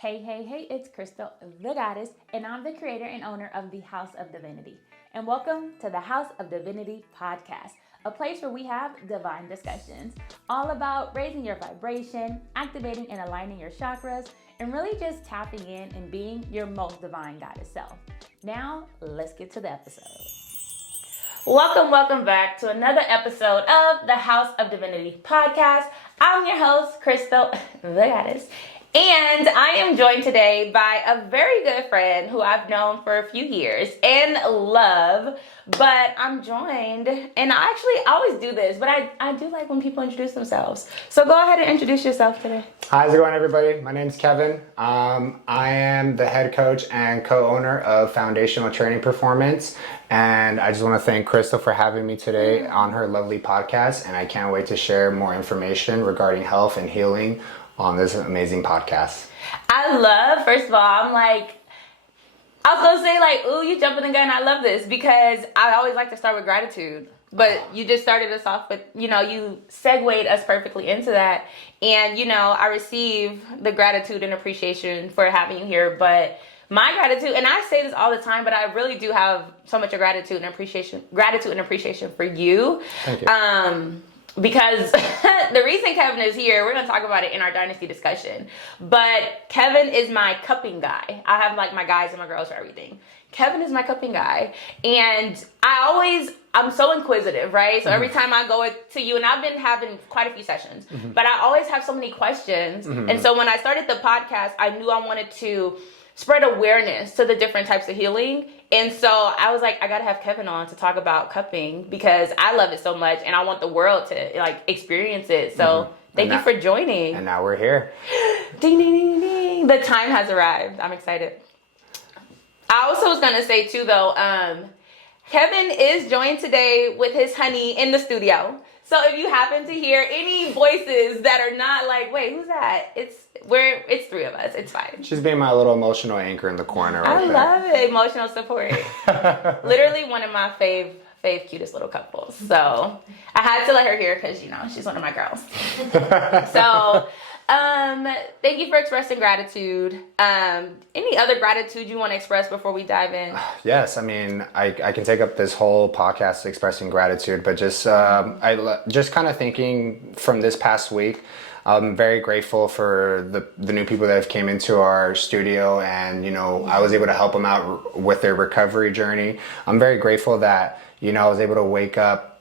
Hey, hey, hey, it's Krystal, the Goddess, and I'm the creator and owner of the House of Divinity. And welcome to the House of Divinity podcast, a place where we have divine discussions, all about raising your vibration, activating and aligning your chakras, and really just tapping in and being your most divine goddess self. Now, let's get to the episode. Welcome back to another episode of the House of Divinity podcast. I'm your host, Krystal, the Goddess. And I am joined today by a very good friend who I've known for a few years and love, but I'm joined, and I always do this, but I do like when people introduce themselves. So go ahead and introduce yourself today. How's it going, everybody? My name's Kevin. I am the head coach and co-owner of Foundational Training Performance, and I just want to thank Krystal for having me today on her lovely podcast, and I can't wait to share more information regarding health and healing on this amazing podcast. First of all, I was gonna say ooh, you jumping the gun. I love this because I always like to start with gratitude, but you just started us off with, you segued us perfectly into that. And, I receive the gratitude and appreciation for having you here, but my gratitude, and I say this all the time, but I really do have so much of gratitude and appreciation for you. Thank you. Because the reason Kevin is here, we're going to talk about it in our dynasty discussion, but Kevin is my cupping guy. I have my guys and my girls for everything. Kevin is my cupping guy, and I'm so inquisitive, right? So every time I go to you, and I've been having quite a few sessions, but I always have so many questions. And so when I started the podcast, I knew I wanted to spread awareness to the different types of healing. And so I was like, I gotta have Kevin on to talk about cupping because I love it so much and I want the world to experience it. So thank you for joining. And now we're here. Ding, ding, ding, ding. The time has arrived. I'm excited. I also was gonna say too though, Kevin is joined today with his honey in the studio. So if you happen to hear any voices that are not wait, who's that? It's three of us. It's fine. She's being my little emotional anchor in the corner right there. I love it. Emotional support. Literally one of my fave cutest little couples. So I had to let her hear because, she's one of my girls. So thank you for expressing gratitude. Any other gratitude you want to express before we dive in? Yes, I can take up this whole podcast expressing gratitude, but just just kind of thinking from this past week, I'm very grateful for the new people that have came into our studio, and I was able to help them out with their recovery journey. I'm very grateful that I was able to wake up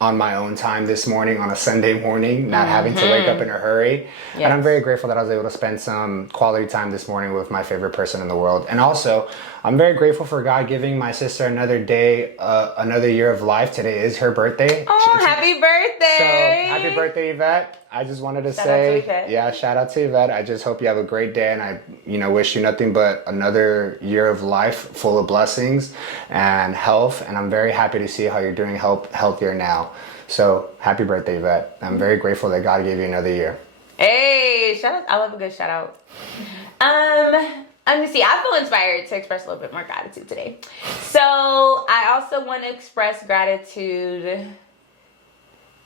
on my own time this morning on a Sunday morning, not having to wake up in a hurry. Yes. And I'm very grateful that I was able to spend some quality time this morning with my favorite person in the world. And also, I'm very grateful for God giving my sister another day, another year of life. Today is her birthday. Oh, happy birthday! So, happy birthday, Yvette. I just wanted to say, shout out to Yvette. I just hope you have a great day, and I, wish you nothing but another year of life full of blessings and health. And I'm very happy to see how you're doing healthier now. So happy birthday, Yvette. I'm very grateful that God gave you another year. Hey, shout out. I love a good shout out. I feel inspired to express a little bit more gratitude today. So I also want to express gratitude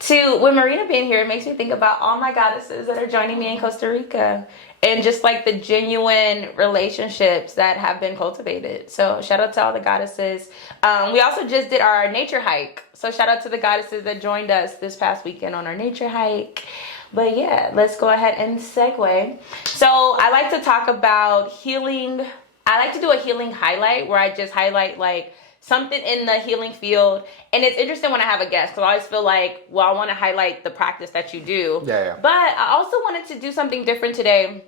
with Marina being here. It makes me think about all my goddesses that are joining me in Costa Rica and just the genuine relationships that have been cultivated. So shout out to all the goddesses. We also just did our nature hike. So shout out to the goddesses that joined us this past weekend on our nature hike. But yeah, let's go ahead and segue. So I like to talk about healing. I like to do a healing highlight where I just highlight something in the healing field. And it's interesting when I have a guest because I always feel I want to highlight the practice that you do. Yeah. But I also wanted to do something different today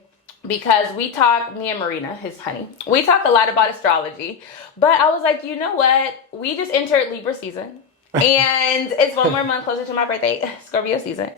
because me and Marina, his honey, we talk a lot about astrology. But I was like, you know what? We just entered Libra season. And it's one more month closer to my birthday, Scorpio season.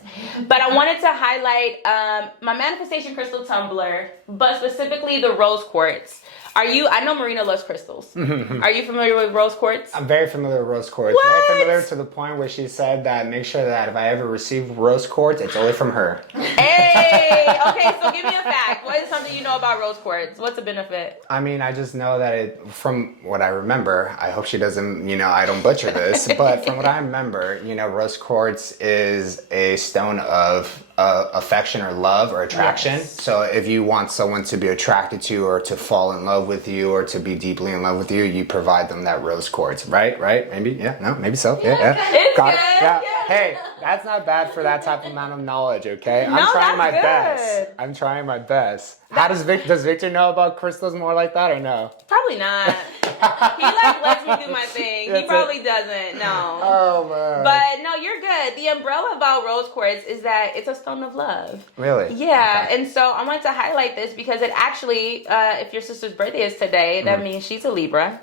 But I wanted to highlight my manifestation crystal tumbler, but specifically the rose quartz. I know Marina loves crystals. Are you familiar with rose quartz? I'm very familiar with rose quartz. What? Very familiar to the point where she said that make sure that if I ever receive rose quartz, it's only from her. Hey! Okay, so give me a fact. What is something you know about rose quartz? What's the benefit? I just know that from what I remember, I hope she doesn't, I don't butcher this, but from what I remember, rose quartz is a stone of affection or love or attraction. Yes. So if you want someone to be attracted to you or to fall in love with you or to be deeply in love with you, you provide them that rose quartz, right? Maybe, yeah, no, maybe so, yeah. It's Got good, it. Yeah. yeah. Hey, that's not bad for that type of amount of knowledge, okay? I'm No, trying my that's best. good. I'm trying my best. How does Victor know about crystals more like that or no? Probably not. He like lets me do my thing. He That's probably doesn't. No. Oh man. But no, you're good. The umbrella about rose quartz is that it's a stone of love. Really? Yeah, Okay. and so I wanted to highlight this because it actually, if your sister's birthday is today, that means she's a Libra.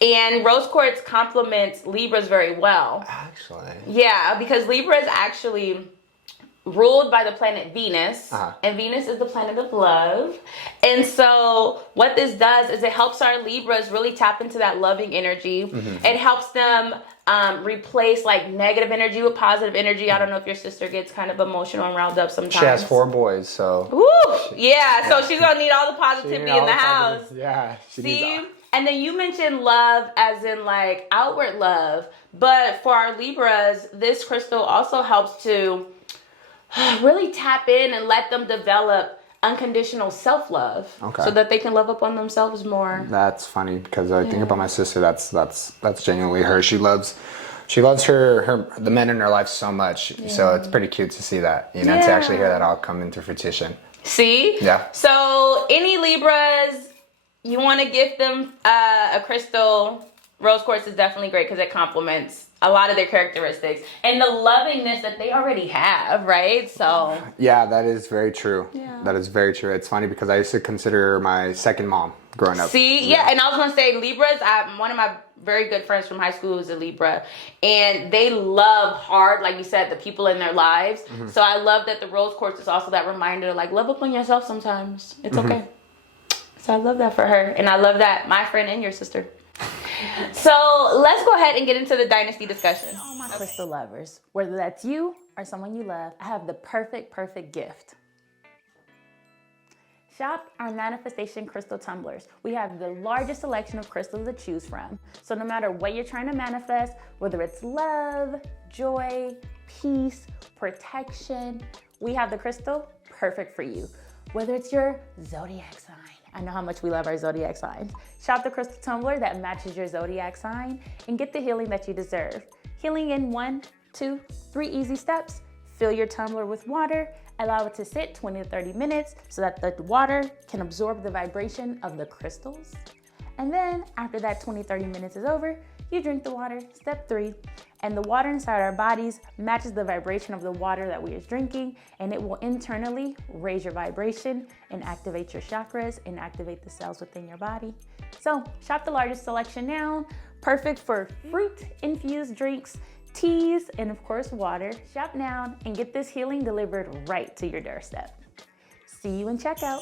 And rose quartz complements Libras very well. Actually. Yeah, because Libra is actually ruled by the planet Venus, Uh-huh. and Venus is the planet of love. And so what this does is it helps our Libras really tap into that loving energy. It helps them replace like negative energy with positive energy. I don't know if your sister gets kind of emotional and riled up sometimes. She has 4 boys, so. Woo! Yeah, so she's gonna need all the She positivity need all in the the house. positive- Yeah. She needs See? all- And then you mentioned love as in like outward love. But for our Libras, this crystal also helps to really tap in and let them develop unconditional self-love. Okay. So that they can love up on themselves more. That's funny because I think about my sister. That's genuinely her. She loves the men in her life so much. So it's pretty cute to see that, to actually hear that all come into fruition. See? Yeah. So any Libras, you want to gift them a crystal. Rose quartz is definitely great because it complements a lot of their characteristics and the lovingness that they already have, right? So Yeah, that is very true. Yeah. That is very true. It's funny because I used to consider her my second mom growing up. see, yeah, and I was gonna say Libras. One of my very good friends from high school is a Libra, and they love hard, like you said, the people in their lives. So I love that the rose quartz is also that reminder, like love up on yourself sometimes. It's okay. So I love that for her, and I love that my friend and your sister. So let's go ahead and get into the dynasty discussion. All my crystal lovers, whether that's you or someone you love, I have the perfect gift. Shop our manifestation crystal tumblers. We have the largest selection of crystals to choose from. So no matter what you're trying to manifest, whether it's love, joy, peace, protection, we have the crystal perfect for you. Whether it's your zodiac sign. I know how much we love our zodiac signs. Shop the crystal tumbler that matches your zodiac sign and get the healing that you deserve. Healing in 1, 2, 3 easy steps. Fill your tumbler with water. Allow it to sit 20 to 30 minutes so that the water can absorb the vibration of the crystals. And then after that 20, 30 minutes is over, you drink the water, step 3, and the water inside our bodies matches the vibration of the water that we are drinking, and it will internally raise your vibration and activate your chakras and activate the cells within your body. So shop the largest selection now, perfect for fruit-infused drinks, teas, and of course water. Shop now and get this healing delivered right to your doorstep. See you in checkout.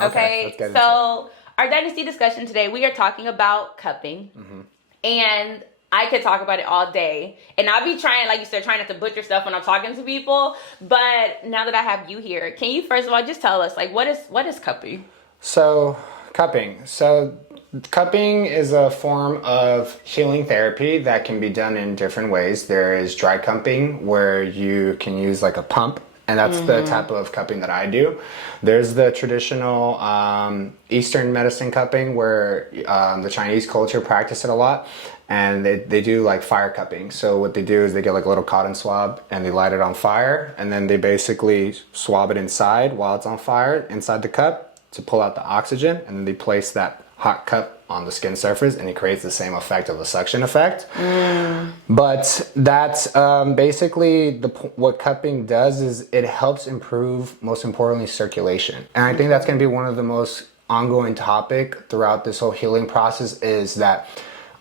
Okay, let's get into so our dynasty discussion today, we are talking about cupping. And I could talk about it all day. And I'll be trying, like you said, trying not to butcher stuff when I'm talking to people. But now that I have you here, can you first of all just tell us, like, what is cupping? So, cupping. So, cupping is a form of healing therapy that can be done in different ways. There is dry cupping, where you can use like a pump, and that's the type of cupping that I do. There's the traditional Eastern medicine cupping, where the Chinese culture practice it a lot, and they do like fire cupping. So what they do is they get like a little cotton swab and they light it on fire, and then they basically swab it inside while it's on fire inside the cup to pull out the oxygen, and then they place that hot cup on the skin surface, and it creates the same effect of a suction effect. But that's basically what cupping does is it helps improve, most importantly, circulation. And I think that's going to be one of the most ongoing topic throughout this whole healing process, is that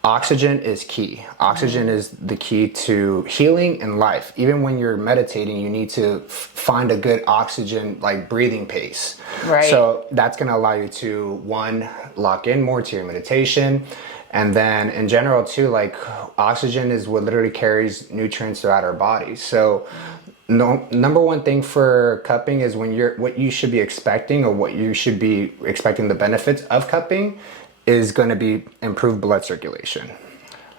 oxygen is key. Oxygen is the key to healing and life. Even when you're meditating, you need to find a good oxygen, like breathing pace. Right. So that's going to allow you to, one, lock in more to your meditation. And then in general too, like oxygen is what literally carries nutrients throughout our bodies. So number one thing for cupping is what you should be expecting, or what you should be expecting the benefits of cupping, is going to be improved blood circulation.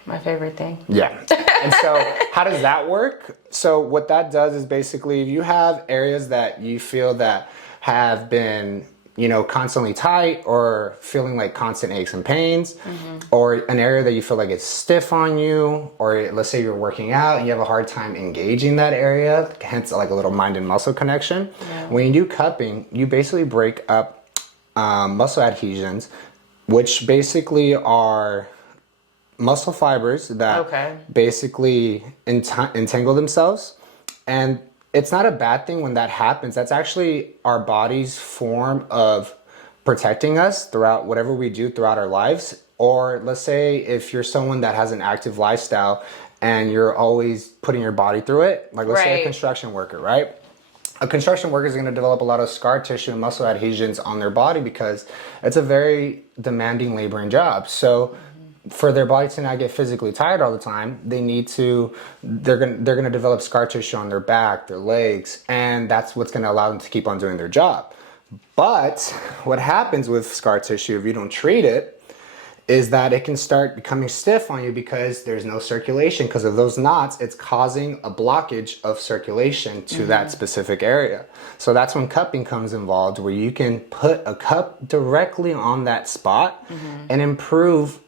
My favorite thing. Yeah. And so how does that work? So what that does is basically if you have areas that you feel that have been, you know, constantly tight or feeling like constant aches and pains, or an area that you feel like it's stiff on you, or let's say you're working out and you have a hard time engaging that area, hence like a little mind and muscle connection. Yeah. When you do cupping, you basically break up muscle adhesions, which basically are muscle fibers that basically entangle themselves. And it's not a bad thing when that happens. That's actually our body's form of protecting us throughout whatever we do throughout our lives. Or let's say if you're someone that has an active lifestyle and you're always putting your body through it, like let's say a construction worker, right? A construction worker is going to develop a lot of scar tissue and muscle adhesions on their body because it's a very demanding laboring job. So for their body to not get physically tired all the time, they're gonna develop scar tissue on their back, their legs, and that's what's gonna allow them to keep on doing their job. But what happens with scar tissue if you don't treat it is that it can start becoming stiff on you because there's no circulation. Because of those knots, it's causing a blockage of circulation to that specific area. So that's when cupping comes involved, where you can put a cup directly on that spot and improve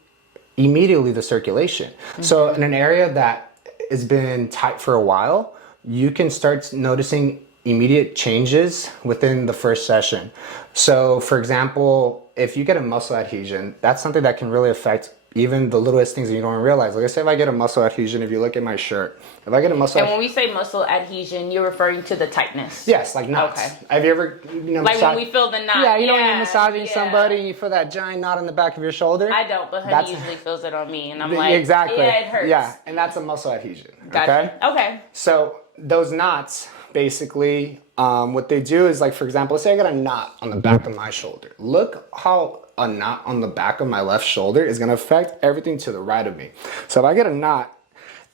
immediately the circulation. So in an area that has been tight for a while, you can start noticing immediate changes within the first session. So for example, if you get a muscle adhesion, that's something that can really affect even the littlest things that you don't even realize. Like I say, if I get a muscle adhesion, if you look at my shirt, if I get a muscle And when we say muscle adhesion, you're referring to the tightness. Yes, like knots. Okay. Have you ever, like when we feel the knot? Yeah, you know when you're massaging somebody and you feel that giant knot on the back of your shoulder? I don't, but honey usually feels it on me, and I'm like, exactly. Yeah, it hurts. Yeah, and that's a muscle adhesion. Gotcha. Okay. So those knots, basically, what they do is, like, for example, let's say I got a knot on the back of my shoulder. Look how a knot on the back of my left shoulder is going to affect everything to the right of me. So if I get a knot,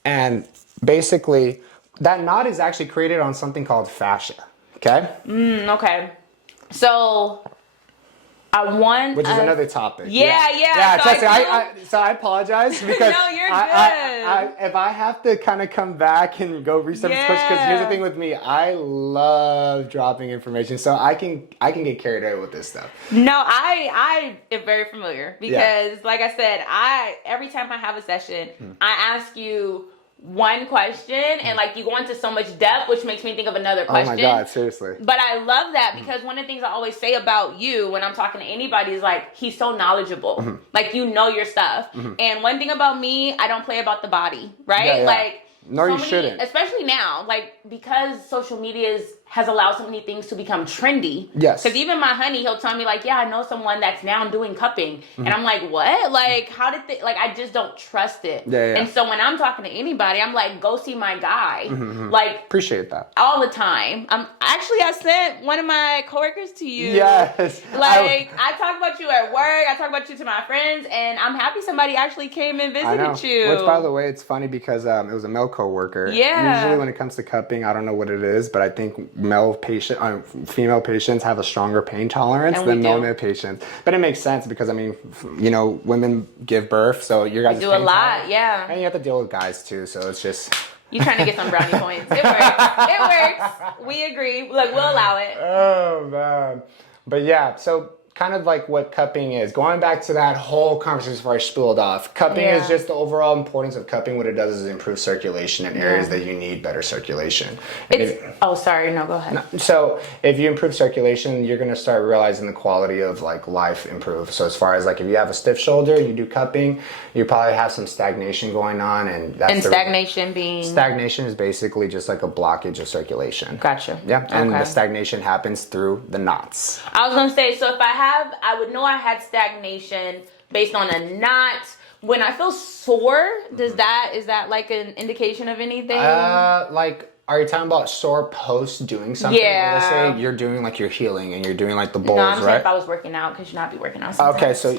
and basically that knot is actually created on something called fascia. Okay. Okay. So which is another topic. Yeah. So I apologize because no, you're good. If I have to kind of come back and go research, because here's the thing with me, I love dropping information, so I can get carried away with this stuff. No, I am very familiar because, like I said, every time I have a session, I ask you one question and like you go into so much depth, which makes me think of another question. Oh my God, seriously. But I love that because one of the things I always say about you when I'm talking to anybody is like, he's so knowledgeable. Like, you know your stuff. And one thing about me, I don't play about the body, right? Like, no, you shouldn't. Especially now, like, because social media has allowed so many things to become trendy. Yes. Because even my honey, he'll tell me like, yeah, I know someone that's now doing cupping. And I'm like, what? Like, how did they, like, I just don't trust it. And so when I'm talking to anybody, I'm like, go see my guy. Like, appreciate that. all the time. I sent one of my coworkers to you. Yes. Like, I talk about you at work. I talk about you to my friends. And I'm happy somebody actually came and visited you. Which, by the way, it's funny because it was a male coworker. Yeah. Usually when it comes to cupping, I don't know what it is, but I think female patients have a stronger pain tolerance than male patients. But it makes sense because, I mean, you know, women give birth, so you guys do a lot, and you have to deal with guys too, so it's just... You trying to get some brownie points. It works. It works. We agree. Look, we'll allow it. Oh, man. But yeah, so kind of like what cupping is. Going back to that whole conversation before I spooled off. Cupping is just the overall importance of cupping. What it does is improve circulation in areas that you need better circulation. Sorry. No, go ahead. So if you improve circulation, you're going to start realizing the quality of like life improve. So as far as like if you have a stiff shoulder, you do cupping, you probably have some stagnation going on. And stagnation being? Stagnation is basically just like a blockage of circulation. Gotcha. Yeah. And the stagnation happens through the knots. I was going to say, so if I would know I had stagnation based on a knot. When I feel sore, is that like an indication of anything? Like, are you talking about sore post doing something? Yeah. Let's say you're doing like your healing and you're doing like the bowls, No, I'm saying right? if I was working out, because you not be working out sometimes. Okay, so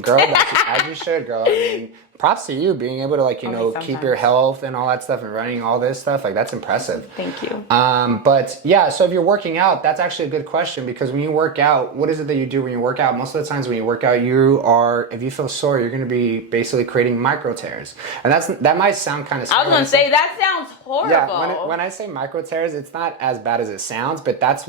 girl, that's, as you should, girl. I mean, props to you being able to like keep sometimes. your health and all that stuff and running all this stuff. Like that's impressive. Thank you. But yeah, so if you're working out, that's actually a good question, because when you work out, what is it that you do when you work out? Most of the times when you work out, if you feel sore, you're going to be basically creating micro tears, and that might sound kind of. I was gonna say that sounds horrible. Yeah, when I say micro tears, it's not as bad as it sounds, but that's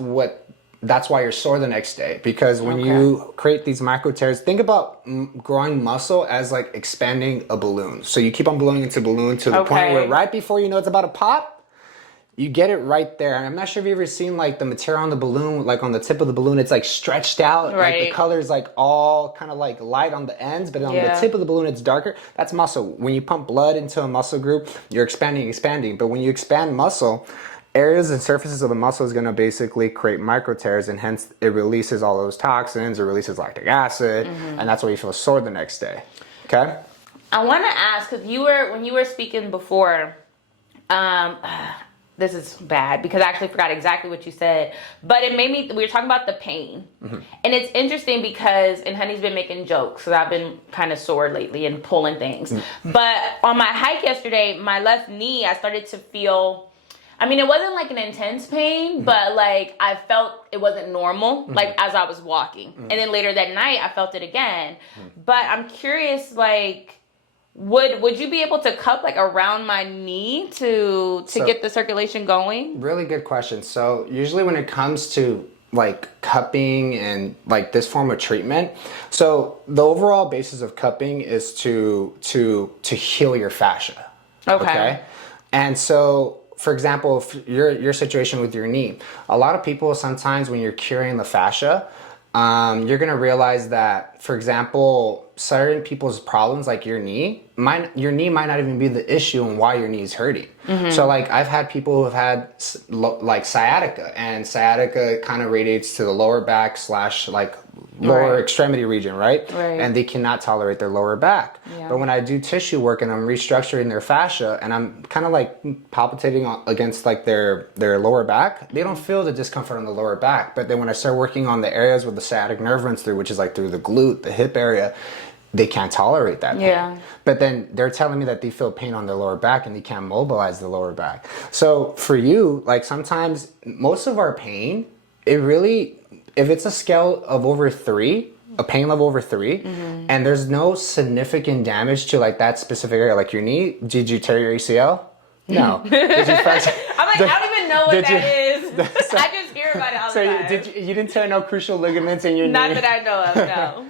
why you're sore the next day, because when you create these micro tears, think about growing muscle as like expanding a balloon. So you keep on blowing into balloon to the point where right before you know it's about to pop, you get it right there. And I'm not sure if you've ever seen like the material on the balloon, like on the tip of the balloon, it's like stretched out. Right. Like the color's like all kind of like light on the ends, but on the tip of the balloon, it's darker. That's muscle. When you pump blood into a muscle group, you're expanding. But when you expand muscle, areas and surfaces of the muscle is going to basically create micro tears, and hence it releases all those toxins, it releases lactic acid, and that's why you feel sore the next day. Okay? I want to ask, because when you were speaking before, this is bad because I actually forgot exactly what you said, but it made me, we were talking about the pain. And it's interesting because, and Honey's been making jokes, because I've been kind of sore lately and pulling things. But on my hike yesterday, my left knee, I started to feel, I mean, it wasn't like an intense pain, but like I felt it wasn't normal, like as I was walking. And then later that night, I felt it again. But I'm curious, like, would you be able to cup like around my knee to get the circulation going? Really good question. So usually when it comes to like cupping and like this form of treatment, so the overall basis of cupping is to heal your fascia. Okay. And so, for example, if your situation with your knee, a lot of people sometimes when you're curing the fascia, you're gonna realize that, for example, certain people's problems like your knee might not even be the issue and why your knee is hurting. So like I've had people who have had like sciatica, and sciatica kind of radiates to the lower back / like lower extremity region, right? And they cannot tolerate their lower back. But when I do tissue work and I'm restructuring their fascia and I'm kind of like palpitating against like their lower back, they don't feel the discomfort on the lower back. But then when I start working on the areas where the sciatic nerve runs through, which is like through the glute, the hip area, they can't tolerate that pain. But then they're telling me that they feel pain on their lower back and they can't mobilize the lower back. So for you, like sometimes most of our pain, it really, if it's a scale of over 3, a pain level over 3, and there's no significant damage to like that specific area, like your knee, did you tear your ACL? No. Did you fracture? I'm like, I don't even know what that is. I just hear about it all the time. So you didn't tear no crucial ligaments in your knee? Not that I know of, no.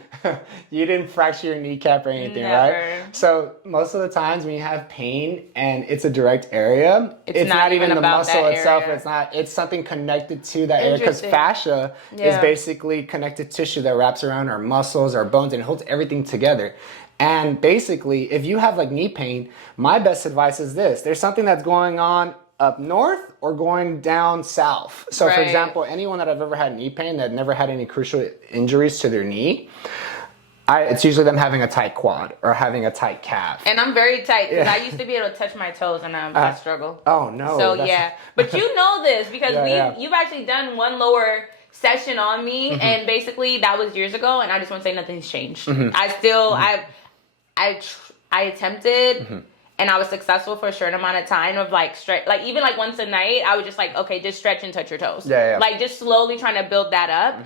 You didn't fracture your kneecap or anything, right? So most of the times when you have pain and it's a direct area, it's not even the muscle itself. It's something connected to that area, because fascia is basically connective tissue that wraps around our muscles, our bones, and it holds everything together. And basically, if you have like knee pain, my best advice is this: there's something that's going on up north or going down south. So for example, anyone that I've ever had knee pain that never had any crucial injuries to their knee, it's usually them having a tight quad or having a tight calf. And I'm very tight, because I used to be able to touch my toes, and I struggle. Oh no. So but you know this, because you've actually done one lower session on me, and basically that was years ago, and I just want to say nothing's changed. I still, I attempted, and I was successful for a short amount of time of like like even like once a night, I would just like, okay, just stretch and touch your toes. Like just slowly trying to build that up.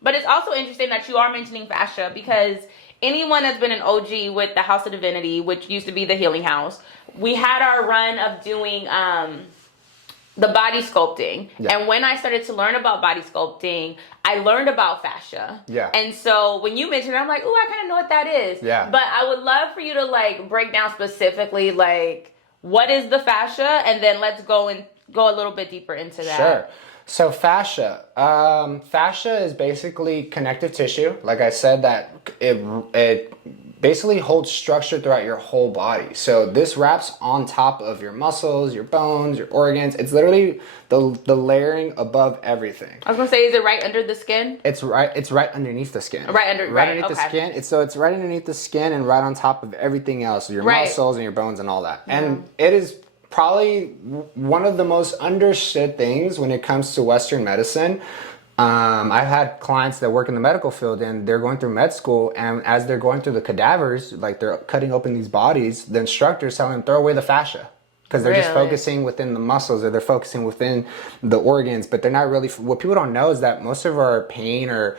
But it's also interesting that you are mentioning fascia, because anyone that's been an OG with the House of Divinity, which used to be the Healing House, we had our run of doing the body sculpting. And when I started to learn about body sculpting, I learned about fascia. And so when you mentioned it, I'm like, ooh, I kind of know what that is. But I would love for you to like break down specifically like what is the fascia, and then let's go a little bit deeper into that. Sure. So fascia. Fascia is basically connective tissue. Like I said, that it basically holds structure throughout your whole body. So this wraps on top of your muscles, your bones, your organs. It's literally the layering above everything. I was gonna say, is it right under the skin? It's right underneath the skin. Right underneath the skin. It's right underneath the skin and right on top of everything else, your muscles and your bones and all that. And it is probably one of the most understood things when it comes to Western medicine. I've had clients that work in the medical field and they're going through med school, and as they're going through the cadavers, like they're cutting open these bodies, the instructor's telling them throw away the fascia. Because they're just focusing within the muscles, or they're focusing within the organs, but they're not really. What people don't know is that most of our pain, or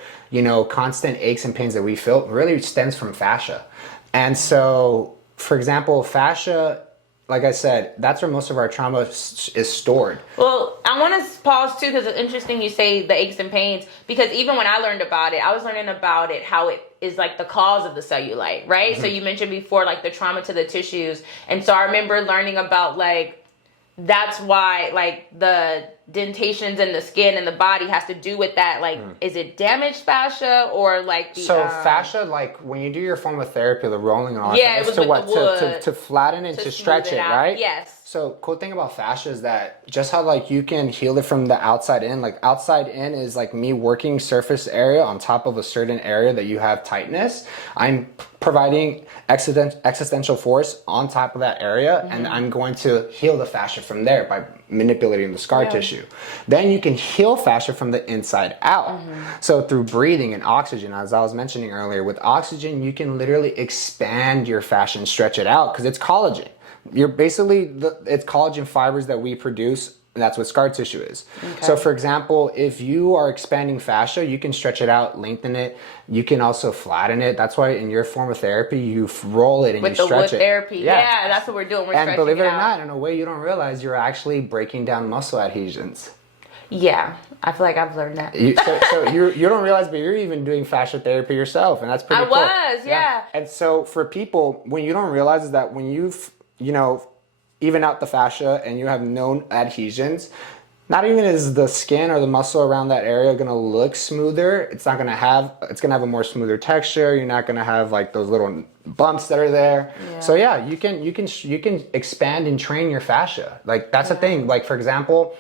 constant aches and pains that we feel, really stems from fascia. And so, for example, fascia, like I said, that's where most of our trauma is stored. Well, I want to pause too, because it's interesting you say the aches and pains, because even when I learned about it, I was learning about it, how it is like the cause of the cellulite, right? So you mentioned before, like the trauma to the tissues. And so I remember learning about like, that's why like the dentations in the skin and the body has to do with that. Like, is it damaged fascia or like the... So fascia, like when you do your form of therapy, the rolling on, it was to with what? The wood to flatten it, to stretch it, out. right? Yes. So cool thing about fascia is that just how like you can heal it from the outside in. Like outside in is like me working surface area on top of a certain area that you have tightness. I'm providing existential force on top of that area, and I'm going to heal the fascia from there by manipulating the scar tissue. Then you can heal fascia from the inside out. So through breathing and oxygen, as I was mentioning earlier, with oxygen you can literally expand your fascia and stretch it out, because it's collagen. You're basically, it's collagen fibers that we produce, and that's what scar tissue is. Okay. So for example, if you are expanding fascia, you can stretch it out, lengthen it. You can also flatten it. That's why in your form of therapy, you roll it and you stretch it. With the wood therapy. Yeah, that's what we're doing. We're stretching it out. And believe it or not, in a way you don't realize, you're actually breaking down muscle adhesions. Yeah, I feel like I've learned that. So you don't realize, but you're even doing fascia therapy yourself, and that's pretty cool. I was, yeah. And so for people, when you don't realize is that when you've even out the fascia and you have known adhesions, not even is the skin or the muscle around that area gonna look smoother. It's gonna have a more smoother texture. You're not gonna have like those little bumps that are there. Yeah. So yeah, you can expand and train your fascia. Like that's the thing. Like for example,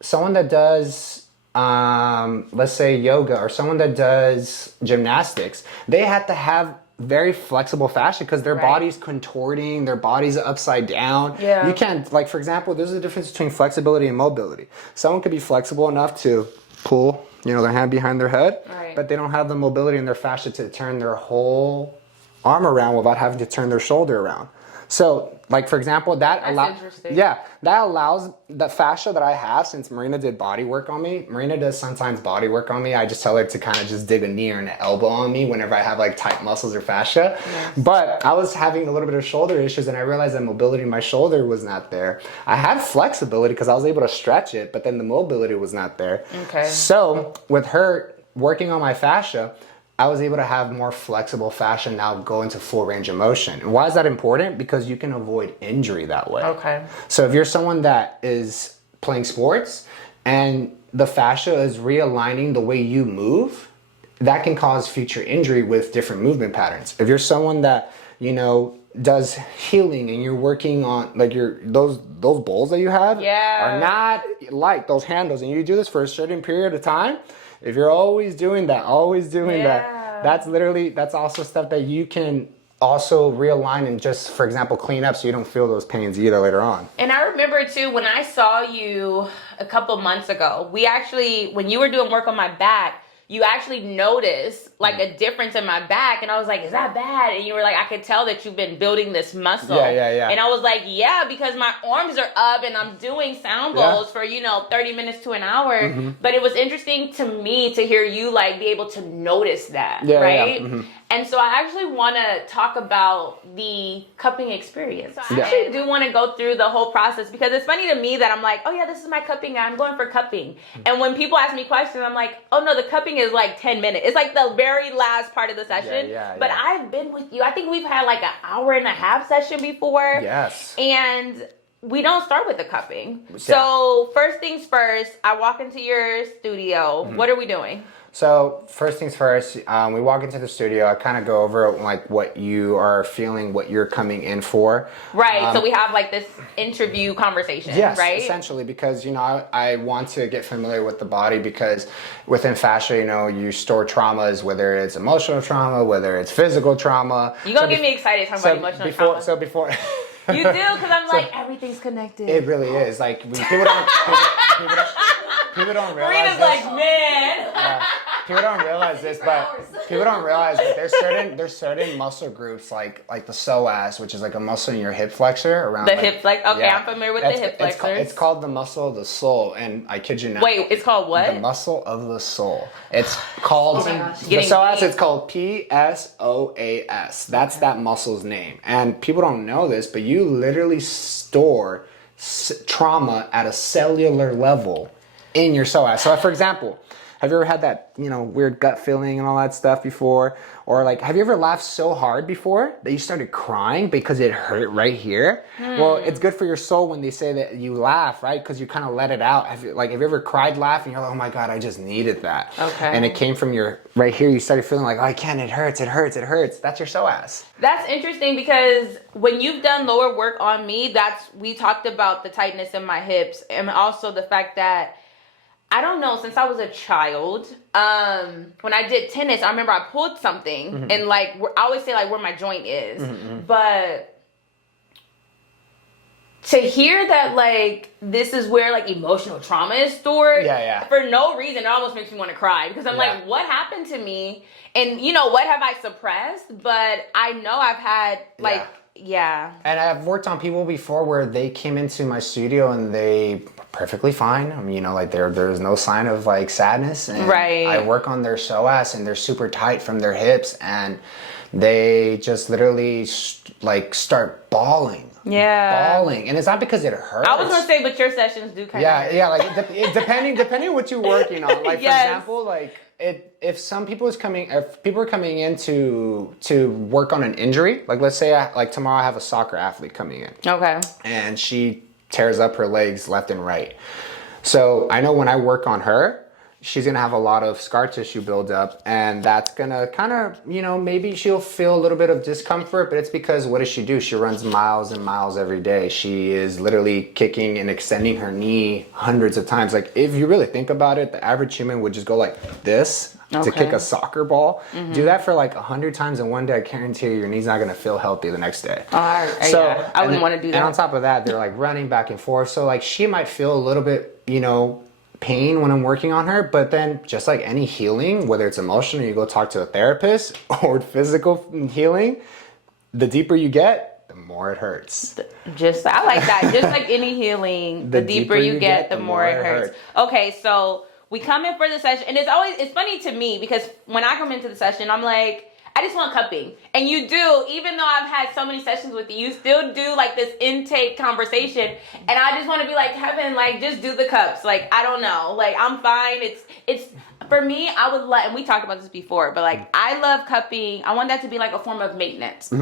someone that does let's say yoga, or someone that does gymnastics, they have to have very flexible fascia because their body's contorting, their body's upside down. Yeah. You can't, like for example, there's a difference between flexibility and mobility. Someone could be flexible enough to pull, their hand behind their head, but they don't have the mobility in their fascia to turn their whole arm around without having to turn their shoulder around. So, like for example, that allows the fascia that I have, since Marina did body work on me. Marina does sometimes body work on me. I just tell her to kind of just dig a knee or an elbow on me whenever I have like tight muscles or fascia. Yes. But I was having a little bit of shoulder issues, and I realized that mobility in my shoulder was not there. I had flexibility because I was able to stretch it, but then the mobility was not there. Okay. So with her working on my fascia, I was able to have more flexible fascia now go into full range of motion. And why is that important? Because you can avoid injury that way. Okay. So if you're someone that is playing sports and the fascia is realigning the way you move, that can cause future injury with different movement patterns. If you're someone that, does healing and you're working on like those bowls that you have are not like those handles, and you do this for a certain period of time. If you're always doing that, that's also stuff that you can also realign and just, for example, clean up so you don't feel those pains either later on. And I remember too, when I saw you a couple months ago, when you were doing work on my back, you actually noticed like a difference in my back, and I was like, is that bad? And you were like, I could tell that you've been building this muscle. Yeah. And I was like, yeah, because my arms are up and I'm doing sound bowls for 30 minutes to an hour. Mm-hmm. But it was interesting to me to hear you like be able to notice that, right? Yeah. Mm-hmm. And so I actually want to talk about the cupping experience. So I actually do want to go through the whole process, because it's funny to me that I'm like, oh yeah, this is my cupping. I'm going for cupping. And when people ask me questions, I'm like, oh no, the cupping is like 10 minutes. It's like the very last part of the session. But I've been with you. I think we've had like an hour and a half session before. Yes. And we don't start with the cupping. Yeah. So first things first, I walk into your studio. Mm-hmm. What are we doing? So first things first, we walk into the studio. I kind of go over like what you are feeling, what you're coming in for. Right. So we have like this interview conversation. Yes, right? Essentially, because I want to get familiar with the body, because within fascia, you store traumas, whether it's emotional trauma, whether it's physical trauma. You're gonna get me excited talking about emotional trauma. So before. You do, because I'm like, everything's connected. It really is. Like, when people don't realize Marina's this. like, man. Yeah. People don't realize this, but people don't realize that there's certain muscle groups like the psoas, which is like a muscle in your hip flexor around The hip flex. Okay, I'm familiar with the hip flexors. It's called the muscle of the soul, and I kid you not. Wait, it's called what? The muscle of the soul. It's called Oh my gosh. the Getting psoas. deep. It's called PSOAS. That's that muscle's name, and people don't know this, but you literally store trauma at a cellular level in your psoas. So, for example, have you ever had that, weird gut feeling and all that stuff before? Or like, have you ever laughed so hard before that you started crying because it hurt right here? Well, it's good for your soul when they say that you laugh, right? Because you kind of let it out. Have you ever cried laughing? You're like, oh my God, I just needed that. Okay. And it came from your, right here, you started feeling like, oh, I can't, it hurts. That's your psoas. That's interesting because when you've done lower work on me, we talked about the tightness in my hips and also the fact that I don't know, since I was a child, when I did tennis, I remember I pulled something and I always say like where my joint is, but to hear that like this is where like emotional trauma is stored, for no reason, it almost makes me want to cry because I'm like, what happened to me? And what have I suppressed? But I know I've had like, And I've worked on people before where they came into my studio and they were perfectly fine. I mean, like there's no sign of like sadness. And I work on their psoas and they're super tight from their hips and they just literally start bawling. Bawling. And it's not because it hurts. I was going to say, but your sessions do kind of hurt. Like depending what you're working on. Like for example, like if people are coming in to work on an injury, like let's say tomorrow I have a soccer athlete coming in. Okay. And she tears up her legs left and right. So I know when I work on her, she's gonna have a lot of scar tissue build up, and that's gonna kind of, maybe she'll feel a little bit of discomfort, but it's because what does she do? She runs miles and miles every day. She is literally kicking and extending her knee hundreds of times. Like if you really think about it, the average human would just go like this to kick a soccer ball. Do that for like 100 times in one day. I guarantee you, your knee's not gonna feel healthy the next day. I wouldn't want to do that. And on top of that, they're like running back and forth. So like she might feel a little bit, pain when I'm working on her, but then just like any healing, whether it's emotional, you go talk to a therapist, or physical healing, the deeper you get, the more it hurts. I like that. Just like any healing, the deeper you get, the more it hurts. Okay, so we come in for the session, and it's funny to me because when I come into the session, I'm like, I just want cupping. And you do, even though I've had so many sessions with you still do like this intake conversation. And I just want to be like, Kevin, like just do the cups. Like, I don't know. Like, I'm fine. It's for me, I would let, and we talked about this before, but like, I love cupping. I want that to be like a form of maintenance.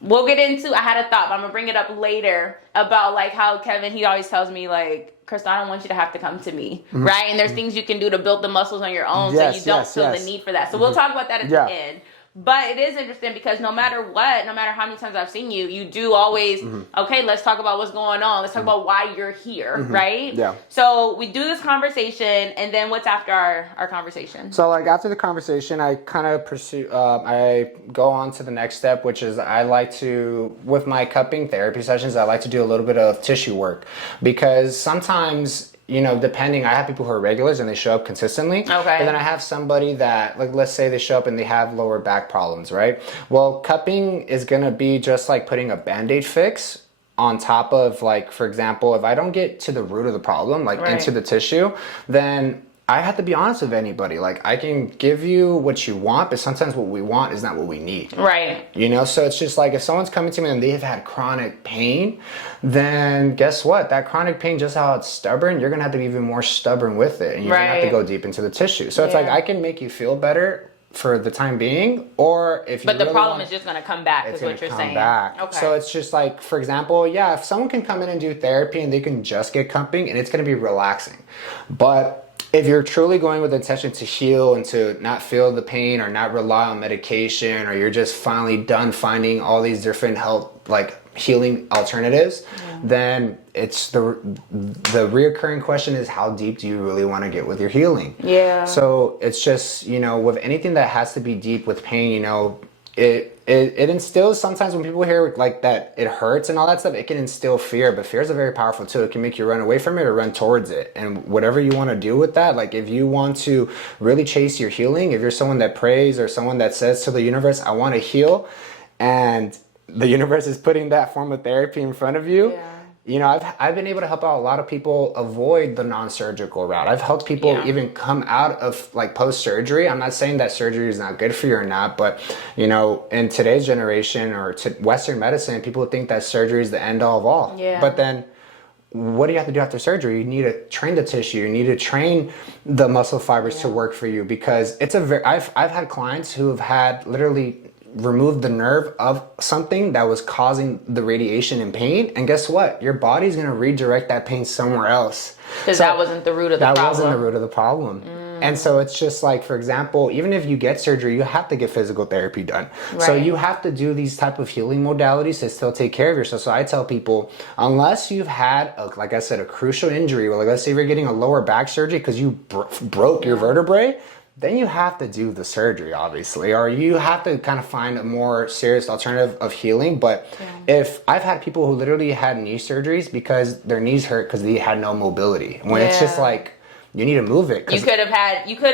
We'll get into, I had a thought, but I'm going to bring it up later about like how Kevin, he always tells me like, Krystal, I don't want you to have to come to me, right? And there's things you can do to build the muscles on your own so you don't feel the need for that. So we'll talk about that at the end. But it is interesting because no matter how many times I've seen you, you do always, okay, let's talk about what's going on. Let's talk about why you're here, right? Yeah. So we do this conversation, and then what's after our conversation? So like after the conversation, I kind of I go on to the next step, which is I like to, with my cupping therapy sessions, I like to do a little bit of tissue work because sometimes, depending, I have people who are regulars and they show up consistently. Okay. But then I have somebody that, like, let's say they show up and they have lower back problems, right? Well, cupping is going to be just like putting a Band-Aid fix on top of, like, for example, if I don't get to the root of the problem, like into the tissue, then I have to be honest with anybody. Like, I can give you what you want, but sometimes what we want is not what we need. Right. So it's just like if someone's coming to me and they've had chronic pain, then guess what? That chronic pain, just how it's stubborn, you're going to have to be even more stubborn with it. And you're going to have to go deep into the tissue. So it's like I can make you feel better for the time being, or if you But the really problem is just going to come back, is what you're saying. Back. Okay. So it's just like, for example, if someone can come in and do therapy and they can just get cupping and it's going to be relaxing. But if you're truly going with the intention to heal and to not feel the pain or not rely on medication, or you're just finally done finding all these different healing alternatives, then it's the reoccurring question is, how deep do you really want to get with your healing? Yeah. So it's just, with anything that has to be deep with pain, it instills, sometimes when people hear like that it hurts and all that stuff, it can instill fear, but fear is a very powerful tool. It can make you run away from it or run towards it. And whatever you want to do with that, like if you want to really chase your healing, if you're someone that prays or someone that says to the universe, I want to heal, and the universe is putting that form of therapy in front of you. Yeah. You know, I've been able to help out a lot of people avoid the non-surgical route. I've helped people even come out of like post-surgery. I'm not saying that surgery is not good for you or not, but you know, in today's generation or to Western medicine, people think that surgery is the end all of all. Yeah. But then what do you have to do after surgery? You need to train the tissue. You need to train the muscle fibers to work for you, because it's I've had clients who have had literally remove the nerve of something that was causing the radiation and pain, and guess what? Your body's going to redirect that pain somewhere else. Because that wasn't the root of the problem. That wasn't the root of the problem. And so it's just like, for example, even if you get surgery, you have to get physical therapy done. Right. So you have to do these type of healing modalities to still take care of yourself. So I tell people, unless you've had, like I said, a crucial injury, or like let's say you're getting a lower back surgery because you broke your vertebrae, then you have to do the surgery, obviously, or you have to kind of find a more serious alternative of healing. But if I've had people who literally had knee surgeries because their knees hurt because they had no mobility, when it's just like, you need to move it. You could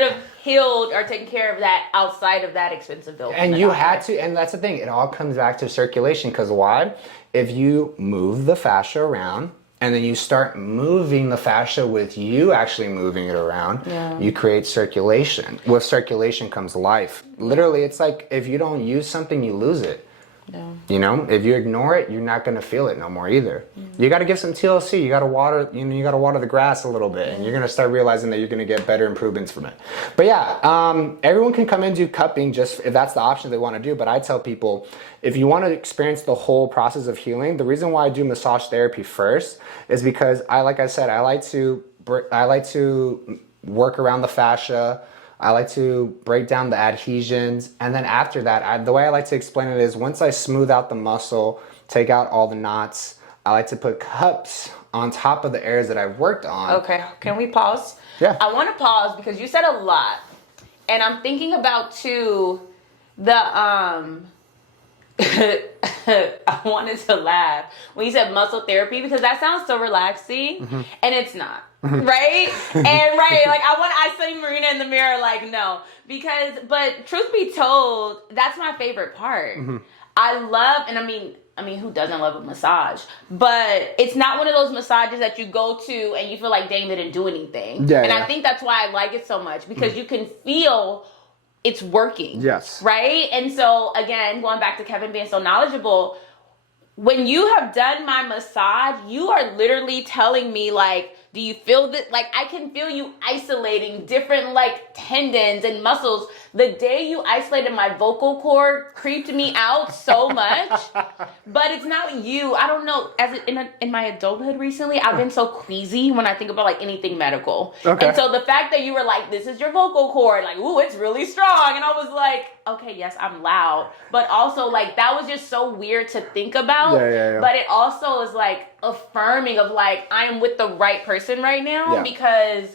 have healed or taken care of that outside of that expensive bill. And you had to, and that's the thing, it all comes back to circulation. Because why? If you move the fascia around, and then you start moving the fascia with you actually moving it around, you create circulation. With circulation comes life. Literally, it's like if you don't use something, you lose it. Yeah. You know, if you ignore it, you're not going to feel it no more either. You got to give some TLC. You got to water, you got to water the grass a little bit, and you're going to start realizing that you're going to get better improvements from it. But yeah, everyone can come in and do cupping just if that's the option they want to do. But I tell people, if you want to experience the whole process of healing, the reason why I do massage therapy first is because I like to work around the fascia. I like to break down the adhesions, and then after that, the way I like to explain it is once I smooth out the muscle, take out all the knots, I like to put cups on top of the areas that I've worked on. Okay, can we pause? Yeah. I want to pause because you said a lot, and I'm thinking about too the I wanted to laugh when you said muscle therapy because that sounds so relaxing, and it's not. Right? And like I see Marina in the mirror like, no. But truth be told, that's my favorite part. I love, and I mean, who doesn't love a massage? But it's not one of those massages that you go to and you feel like, dang, they didn't do anything. I think that's why I like it so much, because you can feel it's working. Yes. Right? And so, again, going back to Kevin being so knowledgeable, when you have done my massage, you are literally telling me, like, do you feel that? Like, I can feel you isolating different, like, tendons and muscles. The day you isolated my vocal cord creeped me out so much. But it's not you. I don't know. In my adulthood recently, I've been so queasy when I think about, like, anything medical. Okay. And so the fact that you were like, this is your vocal cord, like, ooh, it's really strong. And I was like, okay, yes, I'm loud. But also, like, that was just so weird to think about. Yeah. But it also is, like, affirming of, like, I'm with the right person right now because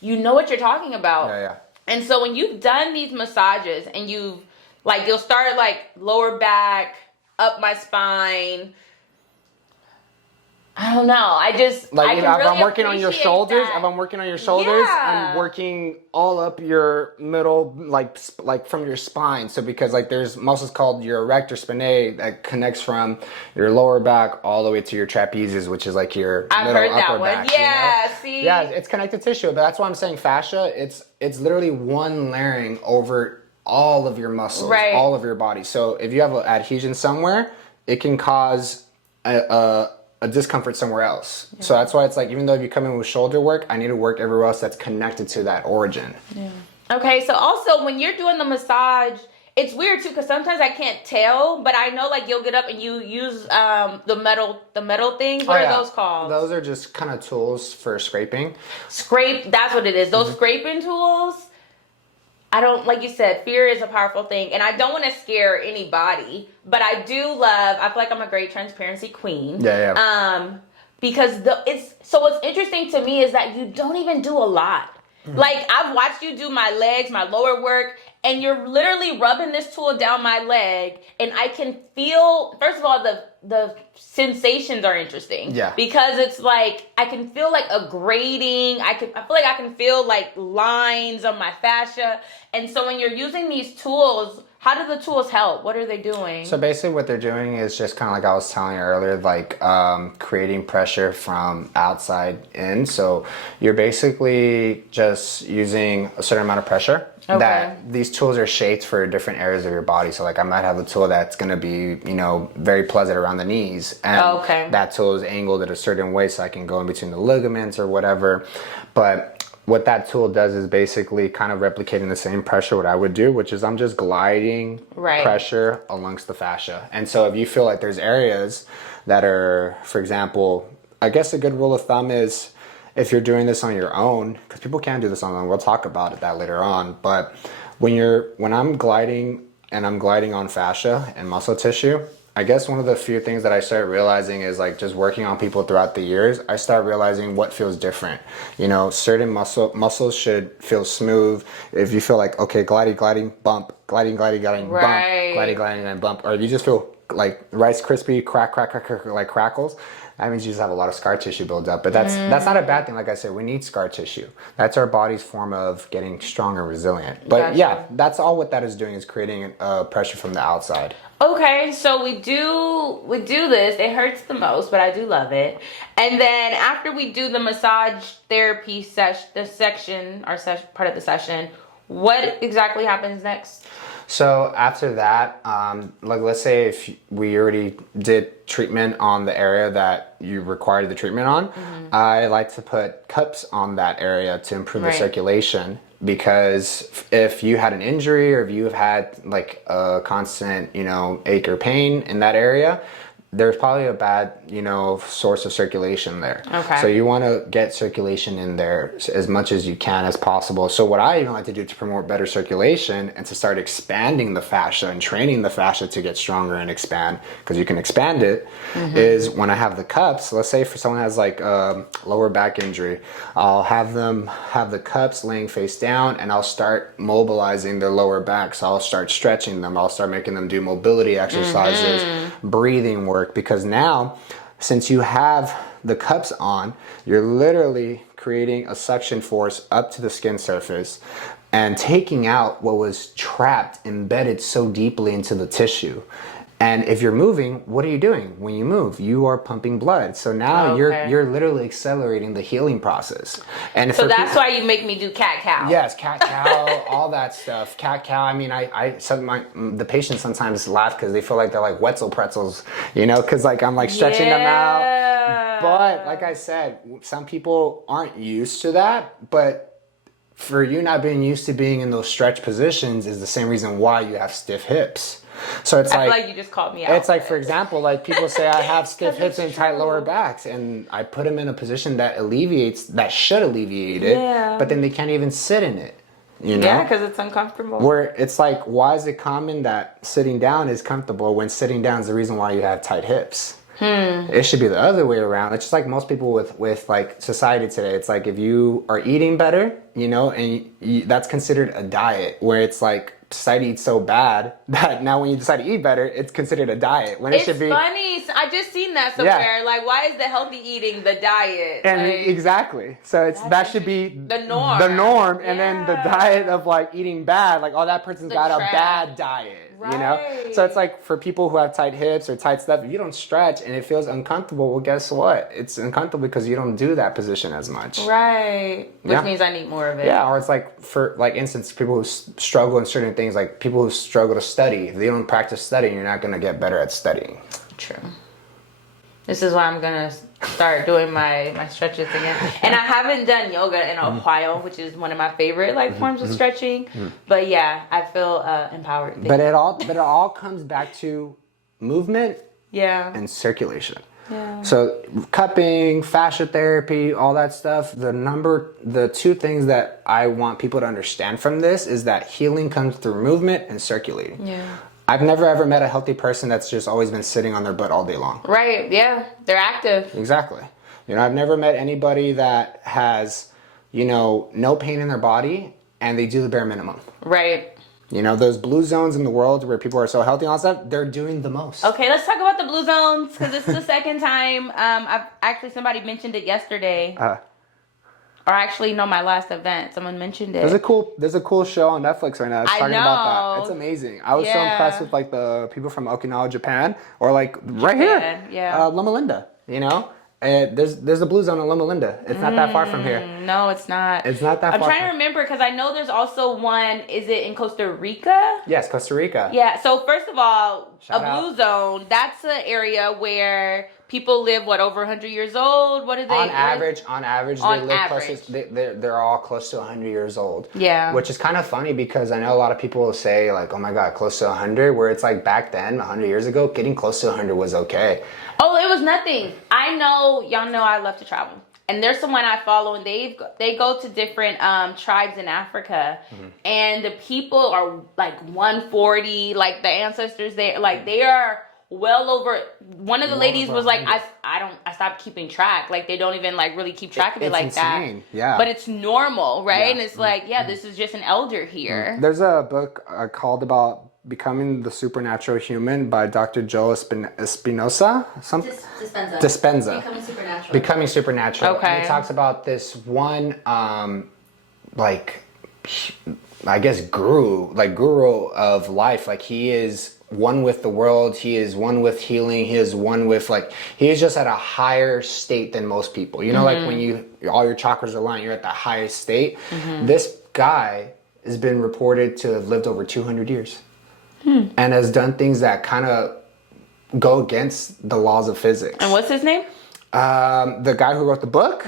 you know what you're talking about. Yeah. And so when you've done these massages and you've, like, you'll start, like, lower back, up my spine. I don't know. I just, like, if I'm working on your shoulders, I'm working all up your middle, like from your spine. So because, like, there's muscles called your erector spinae that connects from your lower back all the way to your trapezius, which is like your middle upper back. Yeah, you know? see? Yeah, it's connective tissue, but that's why I'm saying fascia. It's literally one layering over all of your muscles, all of your body. So if you have an adhesion somewhere, it can cause a discomfort somewhere else. Yeah. So that's why it's like, even though if you come in with shoulder work, I need to work everywhere else that's connected to that origin. Yeah. Okay, so also when you're doing the massage, it's weird too, because sometimes I can't tell, but I know, like, you'll get up and you use the metal things. What are those called? Those are just kind of tools for scraping. That's what it is. Those scraping tools. I don't, like you said, fear is a powerful thing, and I don't want to scare anybody, but I feel like I'm a great transparency queen. Yeah. Because what's interesting to me is that you don't even do a lot. Like, I've watched you do my legs, my lower work, and you're literally rubbing this tool down my leg, and I can feel, first of all, the sensations are interesting. Yeah. Because it's like, I can feel like a grating. I feel like I can feel like lines on my fascia. And so when you're using these tools, how do the tools help? What are they doing? So basically what they're doing is just kind of like I was telling you earlier, like creating pressure from outside in. So you're basically just using a certain amount of pressure. Okay. That these tools are shaped for different areas of your body. So like I might have a tool that's going to be, you know, very pleasant around the knees. And that tool is angled at a certain way so I can go in between the ligaments or whatever. But what that tool does is basically kind of replicating the same pressure what I would do, which is I'm just gliding pressure amongst the fascia. And so if you feel like there's areas that are, for example, I guess a good rule of thumb is if you're doing this on your own, because people can do this on their own, we'll talk about that later on. But when I'm gliding and I'm gliding on fascia and muscle tissue, I guess one of the few things that I started realizing is like just working on people throughout the years, I start realizing what feels different. You know, certain muscles should feel smooth. If you feel like, okay, gliding, bump, gliding, bump, gliding, bump. Or if you just feel like Rice Krispie, crack, like crackles, that means you just have a lot of scar tissue build up. But that's not a bad thing. Like I said, we need scar tissue. That's our body's form of getting strong and resilient. But yeah, that's all what that is doing, is creating pressure from the outside. Okay, so we do this. It hurts the most, but I do love it. And then after we do the massage therapy part of the session, what exactly happens next? So after that, like let's say if we already did treatment on the area that you required the treatment on, I like to put cups on that area to improve the circulation. Because if you had an injury or if you have had like a constant, you know, ache or pain in that area, there's probably a bad, you know, source of circulation there. Okay. So you want to get circulation in there as much as you can as possible. So what I even like to do to promote better circulation and to start expanding the fascia and training the fascia to get stronger and expand, because you can expand it, is when I have the cups. Let's say for someone who has like a lower back injury, I'll have them have the cups laying face down and I'll start mobilizing their lower back. So I'll start stretching them. I'll start making them do mobility exercises, breathing work. Because now, since you have the cups on, you're literally creating a suction force up to the skin surface and taking out what was trapped, embedded so deeply into the tissue. And if you're moving, what are you doing? When you move, you are pumping blood. So now you're literally accelerating the healing process. And so that's why you make me do cat-cow. Yes, cat-cow, all that stuff. Cat-cow. I mean, the patients sometimes laugh because they feel like they're like Wetzel pretzels, you know, because like I'm like stretching them out. But like I said, some people aren't used to that. But for you not being used to being in those stretch positions is the same reason why you have stiff hips. So it's I feel like you just called me out. It's like, for example, like people say I have stiff hips and tight lower backs, and I put them in a position that should alleviate it, but then they can't even sit in it. You know? Yeah, because it's uncomfortable. Where it's like, why is it common that sitting down is comfortable when sitting down is the reason why you have tight hips? It should be the other way around. It's just like most people with like society today. It's like if you are eating better, you know, and that's considered a diet, where it's like society eats so bad that now when you decide to eat better, it's considered a diet. When it should be funny. I just seen that somewhere. Like, why is the healthy eating the diet? And like, exactly. So that should be the norm. And then the diet of like eating bad, like, oh, that person's got a bad diet. You know? So it's like for people who have tight hips or tight stuff, if you don't stretch and it feels uncomfortable, well, guess what? It's uncomfortable because you don't do that position as much. Right. Which means I need more of it. Yeah, or it's like, for like instance, people who struggle in certain things, like people who struggle to study. If they don't practice studying, you're not going to get better at studying. True. This is why I'm going to start doing my stretches again. And I haven't done yoga in a while, which is one of my favorite like forms of stretching. But yeah, I feel empowered. But it all comes back to movement and circulation. Yeah. So cupping, fascia therapy, all that stuff, the two things that I want people to understand from this is that healing comes through movement and circulating. Yeah. I've never ever met a healthy person that's just always been sitting on their butt all day long. Right, yeah. They're active. Exactly. You know, I've never met anybody that has no pain in their body, and they do the bare minimum. Right. Those blue zones in the world where people are so healthy and all that stuff, they're doing the most. Okay, let's talk about the blue zones, because this is the second time. Somebody mentioned it yesterday. Or actually, no, my last event, someone mentioned it. There's a cool show on Netflix right now. It's talking about that. It's amazing. I was so impressed with like the people from Okinawa, Japan, or like right here, Loma Linda. There's a blue zone in Loma Linda. It's not that far from here. No, it's not. It's not that far. I'm trying to remember, because I know there's also one. Is it in Costa Rica? Yes, Costa Rica. Yeah. So first of all, Shout a blue zone. That's an area where people live over 100 years old. What are they? On average, they live close to, they're all close to 100 years old. Yeah. Which is kind of funny, because I know a lot of people will say like, oh my God, close to 100, where it's like back then, 100 years ago, getting close to 100 was okay. Oh, it was nothing. Y'all know I love to travel. And there's someone I follow, and they go to different tribes in Africa, and the people are like 140, like the ancestors there, like they are well over. One of the ladies was like, I stopped keeping track. Like they don't even like really keep track of it like insane. that. Yeah. But it's normal, right? And it's like, this is just an elder here. There's a book called about Becoming the Supernatural Human by Dr. Joe Espinosa. Dispenza. Becoming Supernatural. Okay. And it talks about this one, I guess guru of life. Like he is one with the world. He is one with healing. He is one with he is just at a higher state than most people. Like when all your chakras are aligned, you're at the highest state. This guy has been reported to have lived over 200 years. And has done things that kind of go against the laws of physics. And what's his name? The guy who wrote the book.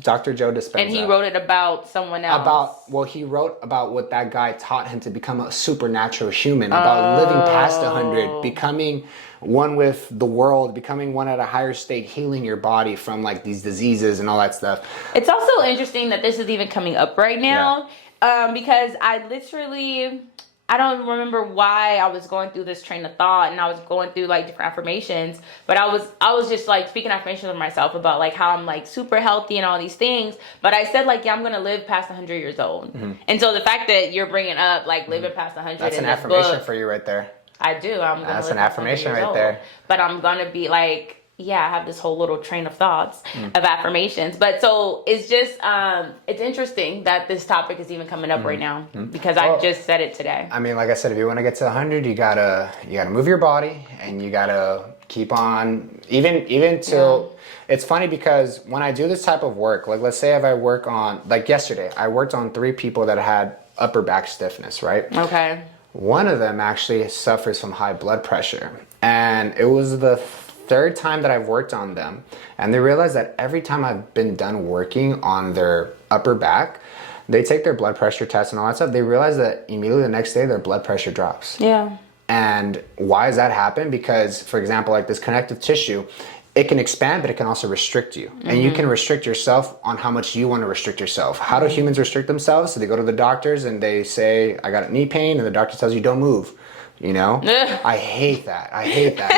Dr. Joe Dispenza. And he wrote it about someone else. He wrote about what that guy taught him to become a supernatural human, about living past 100, becoming one with the world, becoming one at a higher state, healing your body from like these diseases and all that stuff. It's also interesting that this is even coming up right now, because I don't remember why I was going through this train of thought, and I was going through like different affirmations, but I was just like speaking affirmations of myself about like how I'm like super healthy and all these things. But I said like, I'm going to live past 100 years old. And so the fact that you're bringing up like living past 100, that's an affirmation for you right there. I do. That's an affirmation right there. But I'm going to be like, I have this whole little train of thoughts of affirmations. But so it's just, it's interesting that this topic is even coming up right now, because I just said it today. I mean, like I said, if you want to get to 100, you gotta move your body, and you gotta keep on, even till, it's funny because when I do this type of work, like let's say if I work on, like yesterday, I worked on 3 people that had upper back stiffness, right? Okay. One of them actually suffers from high blood pressure, and it was the 3rd time that I've worked on them, and they realized that every time I've been done working on their upper back, they take their blood pressure test and all that stuff, they realize that immediately the next day their blood pressure drops. Yeah. And why does that happen? Because, for example, like this connective tissue, it can expand, but it can also restrict you. And you can restrict yourself on how much you want to restrict yourself. How do humans restrict themselves? So they go to the doctors and they say, I got knee pain, and the doctor tells you don't move. I hate that.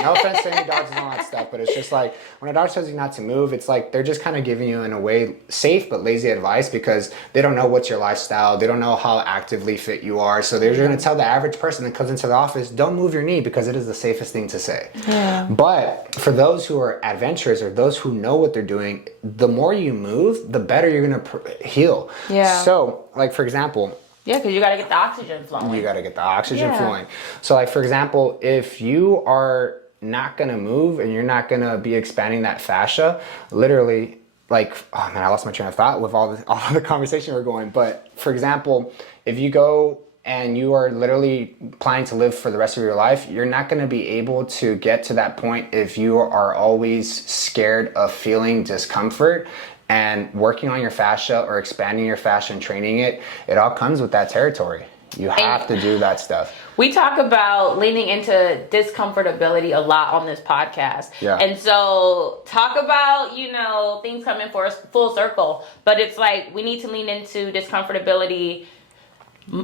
No offense to any doctors and all that stuff, but it's just like when a doctor tells you not to move, it's like they're just kind of giving you, in a way, safe but lazy advice, because they don't know what's your lifestyle. They don't know how actively fit you are. So they're going to tell the average person that comes into the office, don't move your knee, because it is the safest thing to say. Yeah. But for those who are adventurous, or those who know what they're doing, the more you move, the better you're going to heal. Yeah. So, like, for example, yeah, because you got to get the oxygen flowing. So, like, for example, if you are not going to move and you're not going to be expanding that fascia, literally, like, oh man, I lost my train of thought with all the conversation we're going. But, for example, if you go and you are literally planning to live for the rest of your life, you're not going to be able to get to that point if you are always scared of feeling discomfort. And working on your fascia or expanding your fascia and training it all comes with that territory. You have to do that stuff. We talk about leaning into discomfortability a lot on this podcast. Yeah. And so talk about, things coming for us full circle. But it's like we need to lean into discomfortability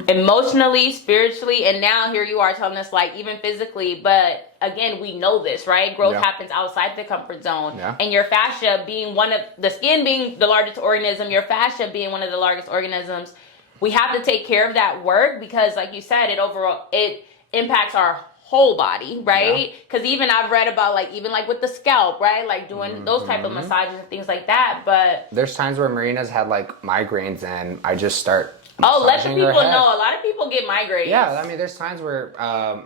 emotionally, spiritually, and now here you are telling us like even physically, but again, we know this, right? Growth happens outside the comfort zone. And your fascia being one of the skin being the largest organism, your fascia being one of the largest organisms, we have to take care of that work because like you said, it impacts our whole body, right? Because even I've read about like even like with the scalp, right? Like doing those type of massages and things like that. But there's times where Marina's had like migraines and I just start let the people know. A lot of people get migraines. Yeah, I mean, there's times where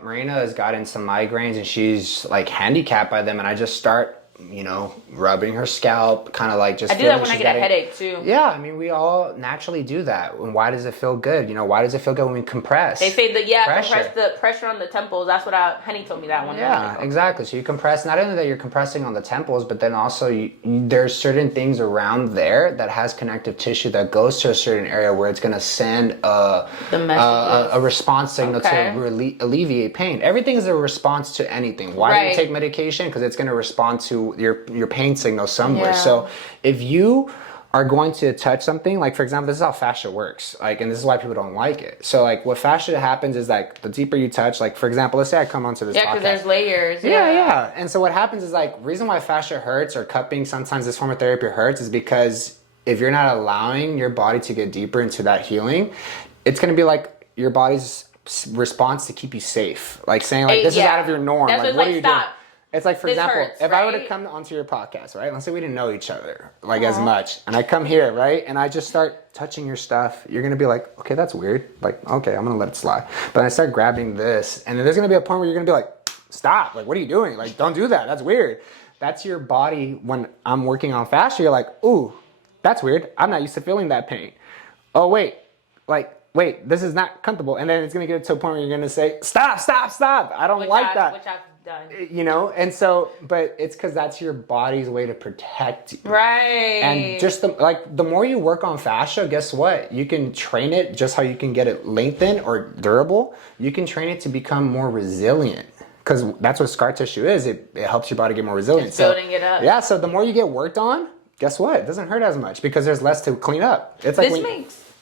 Marina has gotten some migraines and she's like handicapped by them, and I just start, you know, rubbing her scalp, kind of like just. I do that when I get a headache too. Yeah, I mean, we all naturally do that. And why does it feel good? You know, why does it feel good when we compress? They say compress the pressure on the temples. That's what Honey told me that one. Yeah, exactly. So you compress. Not only that you're compressing on the temples, but then also there's certain things around there that has connective tissue that goes to a certain area where it's going to send a response signal to alleviate pain. Everything is a response to anything. Why do you take medication? Because it's going to respond to your pain signal somewhere. So if you are going to touch something, like for example, this is how fascia works, like, and this is why people don't like it. So like what fascia happens is like the deeper you touch, like for example, let's say I come onto this podcast. Because there's layers. Yeah. And so what happens is like reason why fascia hurts or cupping, sometimes this form of therapy hurts, is because if you're not allowing your body to get deeper into that healing, it's going to be like your body's response to keep you safe, like saying like this is out of your norm. That's like what are you doing? It's like, for example, if I were to come onto your podcast, right? Let's say we didn't know each other like as much, and I come here, right? And I just start touching your stuff. You're gonna be like, okay, that's weird. Like, okay, I'm gonna let it slide. But I start grabbing this, and then there's gonna be a point where you're gonna be like, stop! Like, what are you doing? Like, don't do that. That's weird. That's your body when I'm working on fascia. You're like, ooh, that's weird. I'm not used to feeling that pain. Oh wait, this is not comfortable. And then it's gonna get to a point where you're gonna say, stop! I don't like that. Which I've done. You know, and so, but it's because that's your body's way to protect you. Right. And just the more you work on fascia, guess what? You can train it just how you can get it lengthened or durable. You can train it to become more resilient. Because that's what scar tissue is. It helps your body get more resilient. It's building it up. Yeah, so the more you get worked on, guess what? It doesn't hurt as much because there's less to clean up. It's like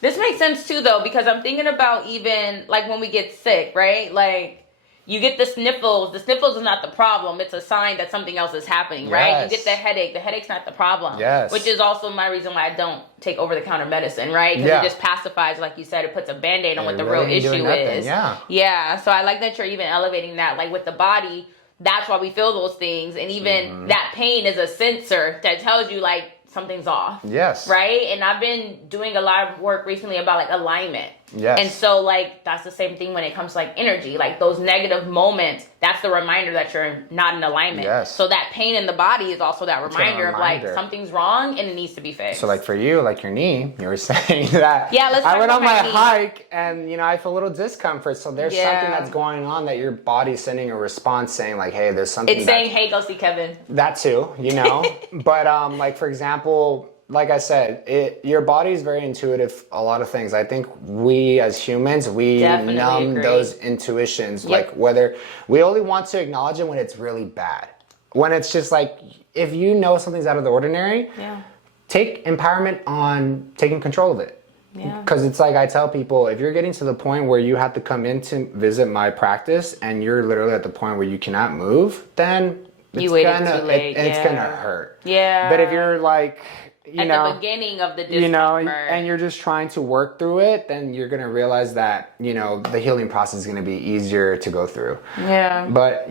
this makes sense too though, because I'm thinking about even like when we get sick, right? Like you get the sniffles. The sniffles is not the problem. It's a sign that something else is happening, right? You get the headache. The headache's not the problem. Yes. Which is also my reason why I don't take over-the-counter medicine, right? Because it just pacifies, like you said, it puts a Band-Aid on what the real issue is. Yeah. So I like that you're even elevating that. Like with the body, that's why we feel those things. And even that pain is a sensor that tells you like something's off. Yes. Right? And I've been doing a lot of work recently about like alignment. Yes. And so like that's the same thing when it comes to like energy. Like those negative moments, that's the reminder that you're not in alignment. Yes. So that pain in the body is also that reminder of like something's wrong and it needs to be fixed. So like for you, like your knee, you were saying that. Yeah, let's talk I went about on my knee. hike and you know I feel a little discomfort. So there's something that's going on that your body's sending a response saying like, hey, there's something. It's saying, hey, go see Kevin. That too, you know. But like for example, like I said, your body is very intuitive. A lot of things. I think we as humans, we numb those intuitions. Like whether we only want to acknowledge it when it's really bad. When it's just like, if you know something's out of the ordinary, take empowerment on taking control of it. Because it's like I tell people, if you're getting to the point where you have to come in to visit my practice and you're literally at the point where you cannot move, then you waited too late. It's gonna hurt. Yeah. But if you're like, at the beginning of the discomfort, you know, and you're just trying to work through it, then you're gonna realize that, you know, the healing process is gonna be easier to go through. Yeah. But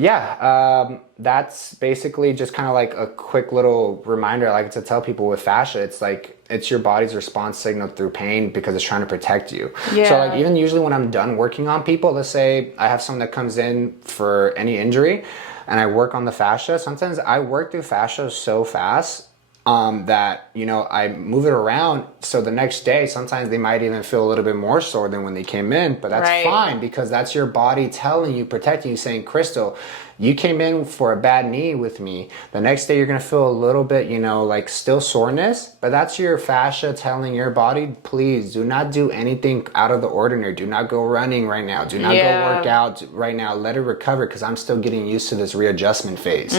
that's basically just kind of like a quick little reminder I like to tell people with fascia. It's like, it's your body's response signal through pain because it's trying to protect you. Yeah. So like even usually when I'm done working on people, let's say I have someone that comes in for any injury and I work on the fascia, sometimes I work through fascia so fast that, you know, I move it around. So the next day, sometimes they might even feel a little bit more sore than when they came in, but that's fine because that's your body telling you, protecting you, saying, Krystal, you came in for a bad knee with me. The next day you're going to feel a little bit, you know, like still soreness, but that's your fascia telling your body, please do not do anything out of the ordinary. Do not go running right now. Do not go work out right now. Let it recover because I'm still getting used to this readjustment phase.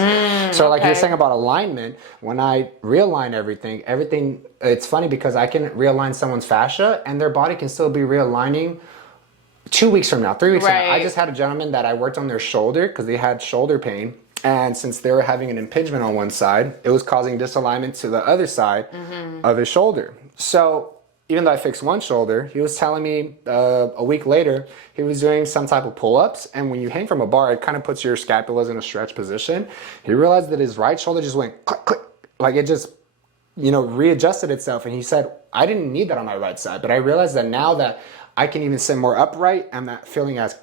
So like you're saying about alignment, when I realign everything, it's funny because I can realign someone's fascia and their body can still be realigning 2 weeks from now, 3 weeks from now. I Right. just had a gentleman that I worked on their shoulder because they had shoulder pain. And since they were having an impingement on one side, it was causing disalignment to the other side of his shoulder. So even though I fixed one shoulder, he was telling me a week later, he was doing some type of pull-ups. And when you hang from a bar, it kind of puts your scapulas in a stretch position. He realized that his right shoulder just went click, click. Like it just, readjusted itself. And he said, I didn't need that on my right side. But I realized that now that I can even sit more upright, I'm not feeling as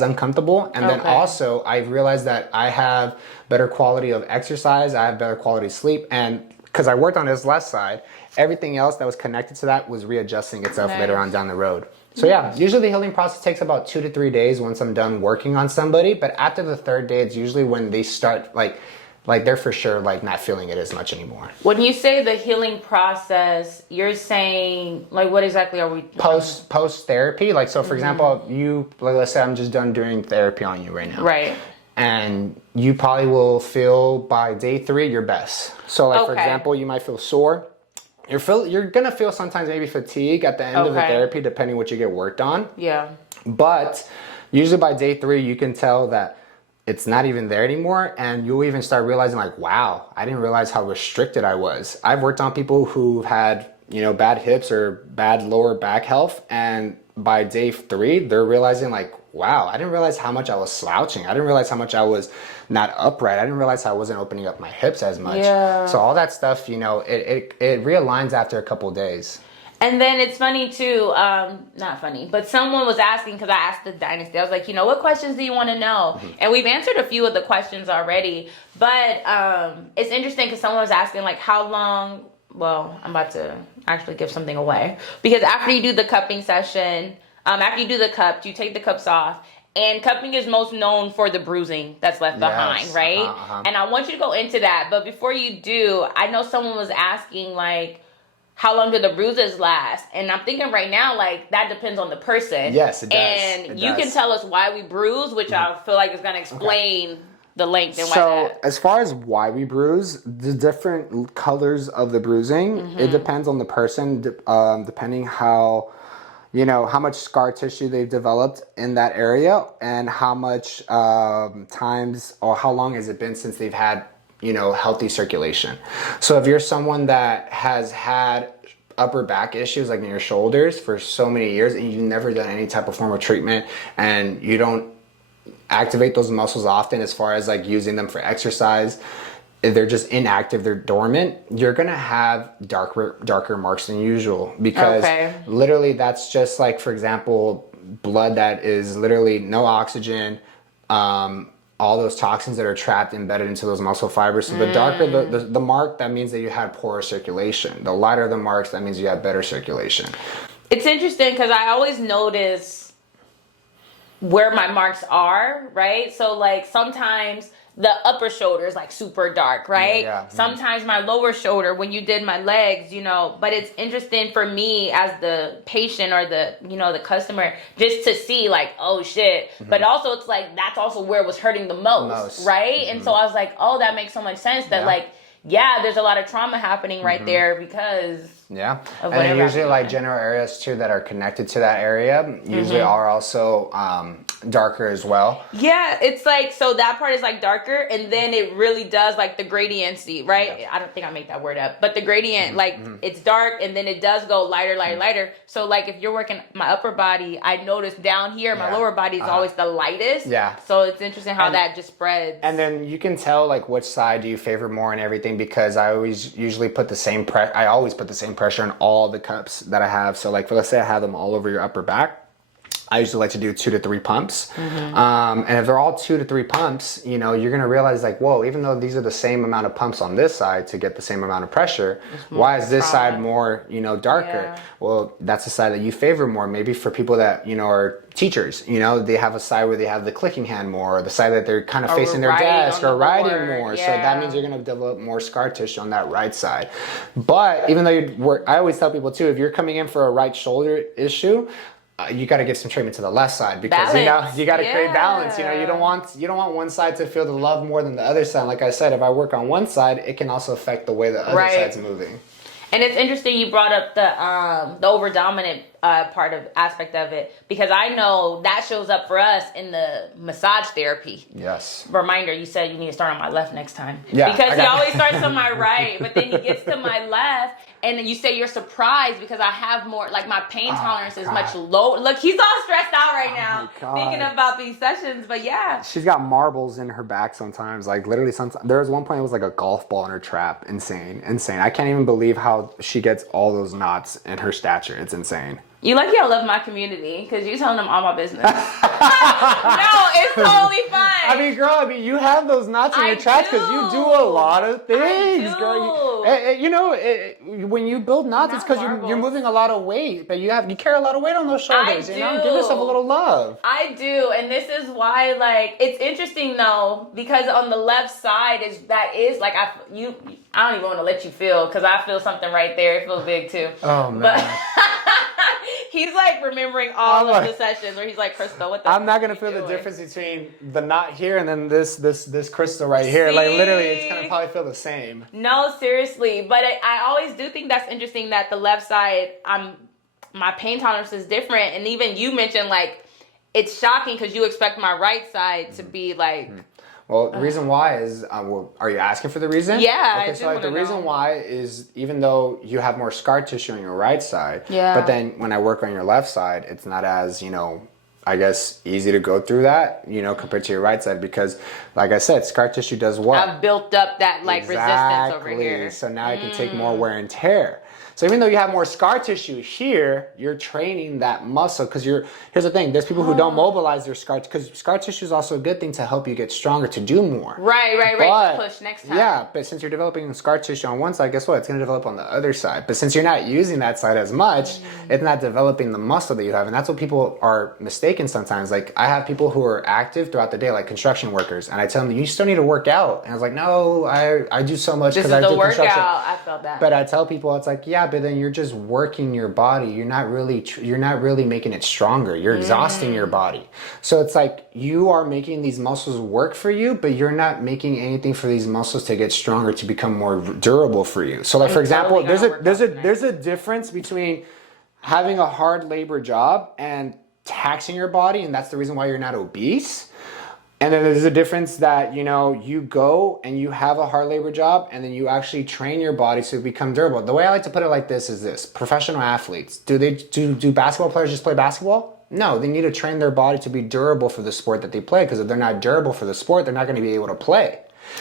uncomfortable. And then also I realized that I have better quality of exercise. I have better quality of sleep. And because I worked on his left side, everything else that was connected to that was readjusting itself later on down the road. So yeah, usually the healing process takes about 2 to 3 days once I'm done working on somebody. But after the third day, it's usually when they start like they're for sure like not feeling it as much anymore. When you say the healing process, you're saying like what exactly are we post therapy? Like so for example, you like let's say I'm just done doing therapy on you right now. Right. And you probably will feel by day 3 your best. So like for example, you might feel sore. You're gonna feel sometimes maybe fatigue at the end of the therapy depending what you get worked on. Yeah. But usually by day 3 you can tell that it's not even there anymore, and you'll even start realizing like, wow, I didn't realize how restricted I was. I've worked on people who had, bad hips or bad lower back health, and by day 3, they're realizing like, wow, I didn't realize how much I was slouching. I didn't realize how much I was not upright. I didn't realize how I wasn't opening up my hips as much. Yeah. So all that stuff, it realigns after a couple of days. And then it's funny too, not funny, but someone was asking, because I asked the Dynasty, I was like, what questions do you want to know? And we've answered a few of the questions already, but it's interesting because someone was asking like how long, well, I'm about to actually give something away, because after you do the cupping session, after you do the cup, you take the cups off. And cupping is most known for the bruising that's left behind, right? And I want you to go into that, but before you do, I know someone was asking like, how long do the bruises last? And I'm thinking right now, like, that depends on the person. Yes, it does. And you can tell us why we bruise, which I feel like is going to explain the length and why that. As far as why we bruise, the different colors of the bruising, it depends on the person, depending how much scar tissue they've developed in that area and how much times or how long has it been since they've had healthy circulation. So if you're someone that has had upper back issues like in your shoulders for so many years and you've never done any type of form of treatment and you don't activate those muscles often as far as like using them for exercise, if they're just inactive, they're dormant, you're gonna have darker marks than usual because literally that's just like, for example, blood that is literally no oxygen, all those toxins that are trapped embedded into those muscle fibers. So the darker the mark, that means that you had poorer circulation. The lighter the marks, that means you have better circulation. It's interesting because I always notice where my marks are, right? So like sometimes the upper shoulder is like super dark, right? Yeah. Sometimes my lower shoulder when you did my legs, but it's interesting for me as the patient or the, the customer just to see like, oh shit. But also it's like, that's also where it was hurting the most. Right? And so I was like, oh, that makes so much sense that like, there's a lot of trauma happening right there because and then usually like general areas too that are connected to that area usually are also darker as well. Yeah, it's like, so that part is like darker and then it really does like the gradiency, right? I don't think I make that word up, but the gradient, like it's dark and then it does go lighter, lighter. So like if you're working my upper body, I notice down here, my lower body is always the lightest. So it's interesting how that just spreads. And then you can tell like which side do you favor more and everything because I always usually put the same pressure on all the cups that I have. So like, let's say I have them all over your upper back. I usually like to do 2 to 3 pumps. And if they're all 2 to 3 pumps, you're going to realize like, whoa, even though these are the same amount of pumps on this side to get the same amount of pressure, why is this side more, darker? Well, that's the side that you favor more. Maybe for people that, are teachers, they have a side where they have the clicking hand more, or the side that they're kind of facing their desk or writing more. So that means you're going to develop more scar tissue on that right side. But even though I always tell people too, if you're coming in for a right shoulder issue, you got to give some treatment to the left side because you got to create balance. You don't want one side to feel the love more than the other side. Like I said, if I work on one side, it can also affect the way the other side's moving. And it's interesting you brought up the over dominant part of aspect of it, because I know that shows up for us in the massage therapy. Yes. Reminder, you said you need to start on my left next time. Yeah, because he always starts on my right, but then he gets to my left, and then you say you're surprised because I have more, like my pain tolerance is much lower. Look, he's all stressed out right now thinking about these sessions, but yeah. She's got marbles in her back sometimes, like literally sometimes. There was one point it was like a golf ball in her trap. Insane. I can't even believe how she gets all those knots in her stature. It's insane. You lucky I love my community because you telling them all my business. No, it's totally fine. I mean, girl, you have those knots in your tracks because you do a lot of things, girl. When you build knots, it's because you're moving a lot of weight, but you carry a lot of weight on those shoulders. Give yourself a little love. I do, and this is why, like, it's interesting though, because on the left side is like I don't even want to let you feel because I feel something right there. It feels big too. Oh man. But he's like remembering all of the sessions where he's like, Krystal, what the I'm not gonna feel the difference between the knot here and then this Krystal right here. Like literally, it's gonna probably feel the same. No, seriously, but I always do think that's interesting that the left side, my pain tolerance is different, and even you mentioned like it's shocking because you expect my right side to be like. Well, the reason why is, are you asking for the reason? Yeah, okay, so like the reason why is even though you have more scar tissue on your right side, but then when I work on your left side, it's not as, I guess, easy to go through that, compared to your right side because, like I said, scar tissue does what? I've built up that, resistance over here. So now I can take more wear and tear. So even though you have more scar tissue here, you're training that muscle because here's the thing, there's people who don't mobilize their scar because scar tissue is also a good thing to help you get stronger, to do more. Right, to push next time. Yeah, but since you're developing scar tissue on one side, guess what? It's going to develop on the other side. But since you're not using that side as much, it's not developing the muscle that you have. And that's what people are mistaken sometimes. Like I have people who are active throughout the day, like construction workers, and I tell them, you still need to work out. And I was like, no, I do so much because I do construction. This is the workout. I felt that. But I tell people, it's like, yeah, but then you're just working your body. You're not really making it stronger. You're exhausting your body. So it's like you are making these muscles work for you, but you're not making anything for these muscles to get stronger, to become more durable for you. So like for example, there's a difference between having a hard labor job and taxing your body, and that's the reason why you're not obese. And then there's a difference that, you go and you have a hard labor job and then you actually train your body to become durable. The way I like to put it like this is this. Professional athletes, do basketball players just play basketball? No, they need to train their body to be durable for the sport that they play, because if they're not durable for the sport, they're not going to be able to play.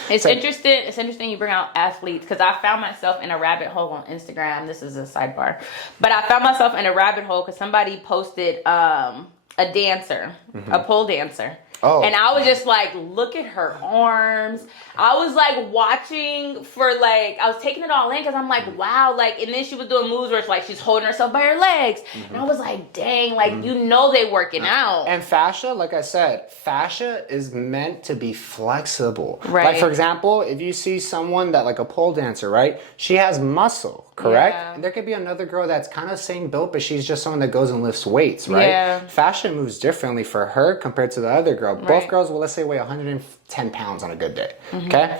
It's interesting you bring out athletes, because I found myself in a rabbit hole on Instagram. This is a sidebar. But I found myself in a rabbit hole because somebody posted a dancer, a pole dancer. Oh. And I was just like, look at her arms. I was like watching for like, I was taking it all in because I'm like, wow. Like, and then she was doing moves where it's like she's holding herself by her legs. And I was like, dang, like, they working out. And fascia, like I said, fascia is meant to be flexible. Right. Like, for example, if you see someone that, like a pole dancer, right? She has muscle, correct? Yeah. And there could be another girl that's kind of same built, but she's just someone that goes and lifts weights, right? Yeah. Fascia moves differently for her compared to the other girl. Right. Both girls will, let's say, weigh 110 pounds on a good day, okay?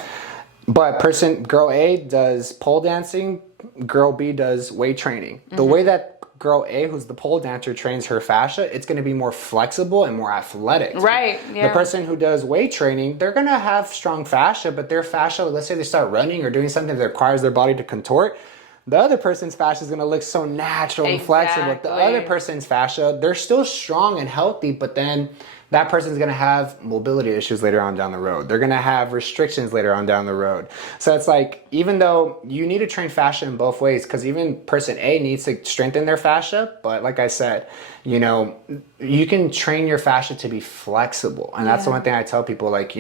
But girl A does pole dancing, girl B does weight training. The way that girl A, who's the pole dancer, trains her fascia, it's going to be more flexible and more athletic. Right, yeah. The person who does weight training, they're going to have strong fascia, but their fascia, let's say they start running or doing something that requires their body to contort, the other person's fascia is going to look so natural and flexible. The other person's fascia, they're still strong and healthy, but then that person's going to have mobility issues later on down the road. They're going to have restrictions later on down the road. So it's like, even though you need to train fascia in both ways, because even person A needs to strengthen their fascia, but like I said, you can train your fascia to be flexible. And that's the one thing I tell people, like,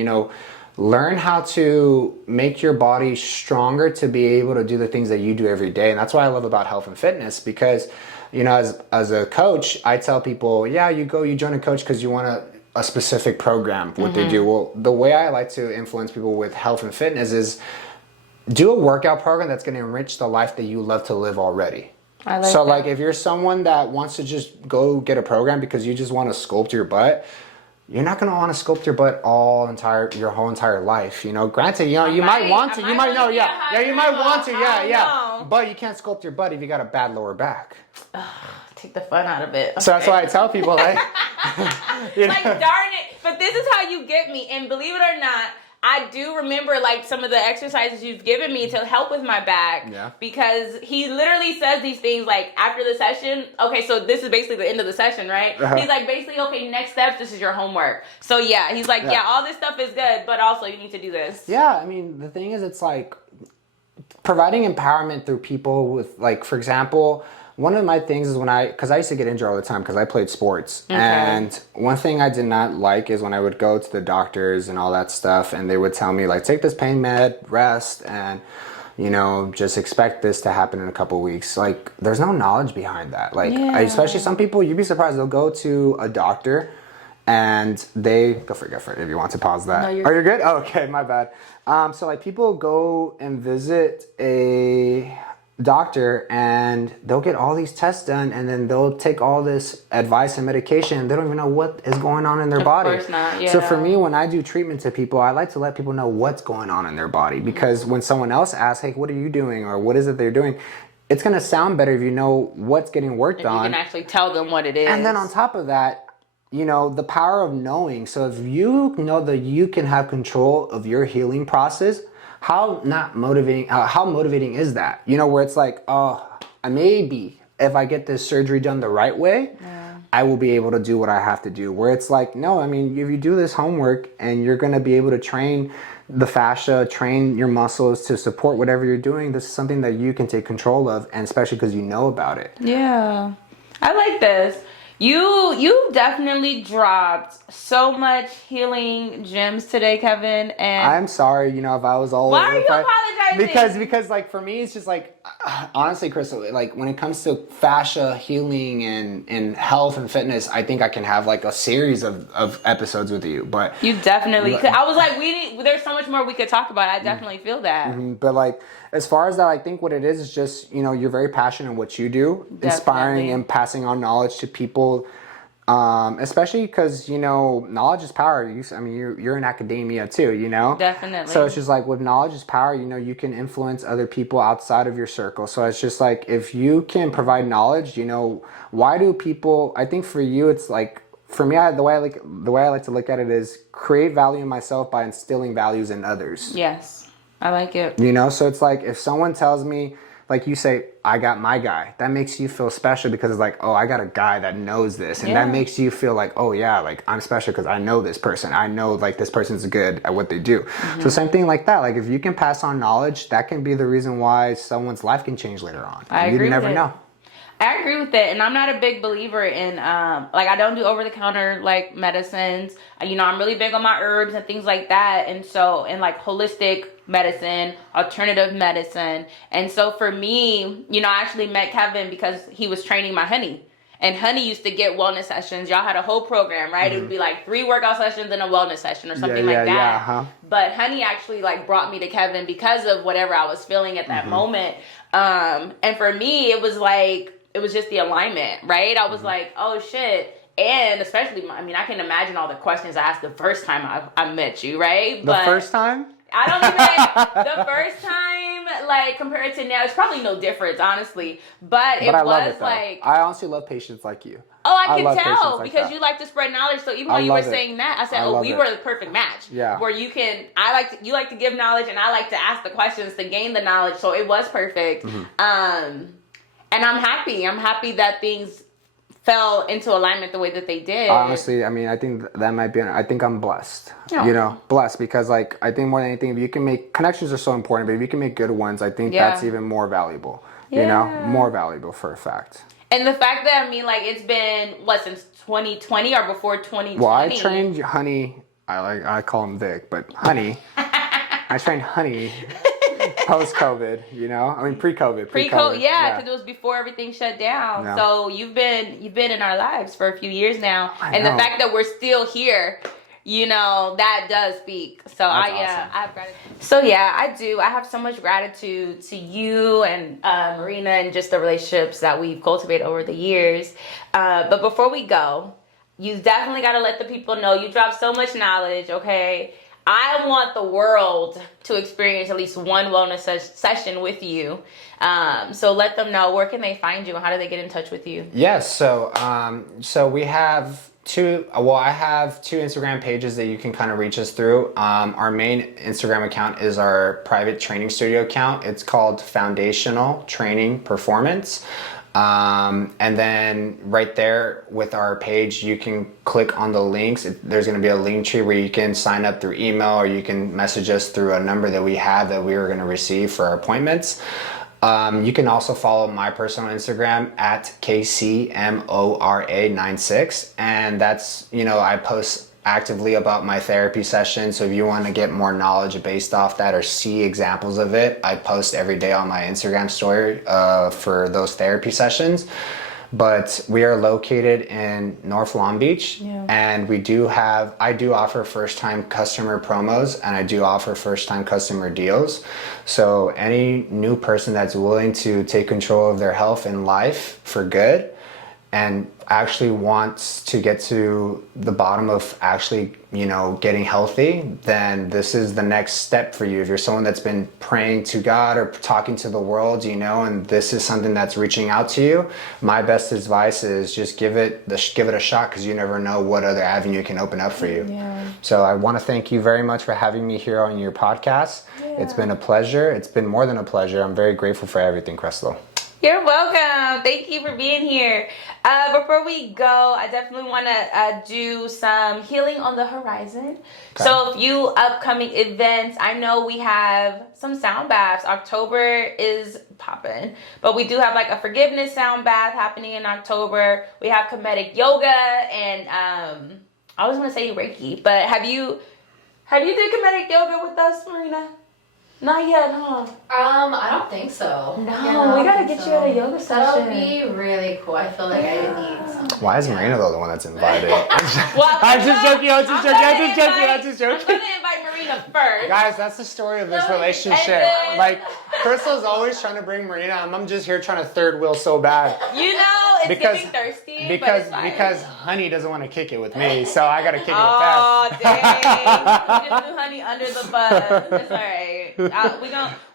learn how to make your body stronger to be able to do the things that you do every day. And that's what I love about health and fitness, because, as a coach, I tell people, you join a coach because you want a specific program, what they do. Well, the way I like to influence people with health and fitness is do a workout program that's going to enrich the life that you love to live already. Like if you're someone that wants to just go get a program because you just want to sculpt your butt, you're not going to want to sculpt your butt your whole entire life. Granted, you might want to, you might want to, but you can't sculpt your butt if you got a bad lower back. take the fun out of it. So that's why I tell people, like, like, darn it. But this is how you get me. And believe it or not, I do remember like some of the exercises you've given me to help with my back. Yeah. Because he literally says these things like after the session. Okay, so this is basically the end of the session, right? Uh-huh. He's like, basically, okay, next steps, this is your homework. So yeah, he's like, yeah, all this stuff is good, but also you need to do this. Yeah, I mean, the thing is, it's like providing empowerment through people with, like, for example, one of my things is because I used to get injured all the time because I played sports. Okay. And one thing I did not like is when I would go to the doctors and all that stuff, and they would tell me, like, take this pain med, rest, and, you know, just expect this to happen in a couple of weeks. Like, there's no knowledge behind that. Like, especially some people, you'd be surprised, they'll go to a doctor and they go for it if you want to pause that. No, you're good? Oh, okay, my bad. So like people go and visit a doctor and they'll get all these tests done, and then they'll take all this advice and medication. They don't even know what is going on in their body. Of course not, yeah. So for me, when I do treatment to people, I like to let people know what's going on in their body, because when someone else asks, hey, what are you doing, or what is it they're doing, it's going to sound better if you know what's getting worked on. You can actually tell them what it is. And then on top of that, you know, the power of knowing. So if you know that you can have control of your healing process, how motivating is that? You know, where it's like, oh, maybe if I get this surgery done the right way, I will be able to do what I have to do. Where it's like, no, I mean, if you do this homework and you're going to be able to train the fascia, train your muscles to support whatever you're doing, this is something that you can take control of, and especially because you know about it. Yeah. I like this. You definitely dropped so much healing gems today, Kevin. And I'm sorry, you know, if I was all why over are you apologizing? Because like for me, it's just like, honestly, Krystal, like when it comes to fascia healing and health and fitness, I think I can have like a series of episodes with you. But you definitely could. I was like, there's so much more we could talk about. I definitely feel that. Mm-hmm. But like, as far as that, I think what it is just, you know, you're very passionate in what you do, inspiring and passing on knowledge to people. Especially because, you know, knowledge is power. You're in academia too, you know? Definitely. So it's just like with knowledge is power, you know, you can influence other people outside of your circle. So it's just like, if you can provide knowledge, you know, why do people, I think for you, it's like, for me, the way I like to look at it is create value in myself by instilling values in others. Yes. I like it. You know, so it's like if someone tells me, like you say, I got my guy, that makes you feel special because it's like, oh, I got a guy that knows this. And that makes you feel like, oh yeah, like I'm special because I know this person. I know like this person's good at what they do. Mm-hmm. So same thing like that. Like if you can pass on knowledge, that can be the reason why someone's life can change later on. You never know. I agree with it, and I'm not a big believer in like I don't do over-the-counter like medicines. You know, I'm really big on my herbs and things like that, and like holistic medicine, alternative medicine. And so for me, you know, I actually met Kevin because he was training my honey. And honey used to get wellness sessions. Y'all had a whole program, right? Mm-hmm. It would be like 3 workout sessions and a wellness session or something like that. Yeah, uh-huh. But honey actually like brought me to Kevin because of whatever I was feeling at that moment. And for me, it was just the alignment, right? I was like, oh shit. And especially, I mean, I can imagine all the questions I asked the first time I met you, right? The first time? I don't even, the first time, like, compared to now, it's probably no difference, honestly. But it was like... I honestly love patients like you. Oh, I can tell, because you like to spread knowledge. So even when you were saying that, I said, we were the perfect match. Yeah. Where you like to give knowledge, and I like to ask the questions to gain the knowledge. So it was perfect. Mm-hmm. And I'm happy. I'm happy that things fell into alignment the way that they did. Honestly, I mean, I think that might be, I think I'm blessed, you know, blessed because like, I think more than anything, if you can make, connections are so important, but if you can make good ones, I think that's even more valuable, you know, more valuable for a fact. And the fact that, I mean, like, it's been, since 2020 or before 2020? Well, I trained Honey, I call him Vic, but Honey, I trained Honey post-COVID, you know? I mean, pre-COVID. Pre-COVID, yeah, because it was before everything shut down. Yeah. So you've been in our lives for a few years now. And the fact that we're still here, you know, that does speak. So awesome. I have gratitude. So yeah, I do. I have so much gratitude to you and Marina and just the relationships that we've cultivated over the years. But before we go, you definitely got to let the people know you dropped so much knowledge, okay? I want the world to experience at least one wellness session with you. So let them know, where can they find you and how do they get in touch with you? Yes, so we have I have two Instagram pages that you can kind of reach us through. Our main Instagram account is our private training studio account. It's called Foundational Training Performance. And then right there with our page, you can click on the links. There's going to be a link tree where you can sign up through email, or you can message us through a number that we have that we are going to receive for our appointments. You can also follow my personal Instagram at KCMORA96. And that's, I post actively about my therapy session. So if you want to get more knowledge based off that or see examples of it, I post every day on my Instagram story for those therapy sessions. But we are located in North Long Beach, and I do offer first-time customer promos, and I do offer first-time customer deals. So any new person that's willing to take control of their health and life for good and actually wants to get to the bottom of actually, getting healthy, then this is the next step for you. If you're someone that's been praying to God or talking to the world, and this is something that's reaching out to you, my best advice is just give it a shot, because you never know what other avenue can open up for you. Yeah. So I want to thank you very much for having me here on your podcast. Yeah. It's been a pleasure. It's been more than a pleasure. I'm very grateful for everything, Krystal. You're welcome. Thank you for being here. Before we go, I definitely want to do some healing on the horizon. Okay. So a few upcoming events. I know we have some sound baths. October is popping. But we do have like a forgiveness sound bath happening in October. We have comedic yoga and I always want to say Reiki. But have you did comedic yoga with us, Marina? Not yet, huh? I don't think so. No, yeah, we gotta get you at a yoga session. That would be really cool. I feel like I need something. Why is Marina the one that's invited? I'm just joking. I'm just joking. I'm gonna invite Marina first. Guys, that's the story of this relationship. Like, Krystal's always trying to bring Marina, and I'm just here trying to third wheel so bad. It's getting thirsty. Because Honey doesn't want to kick it with me, so I gotta kick it with her. Oh, dang. We just threw Honey under the bus. It's alright.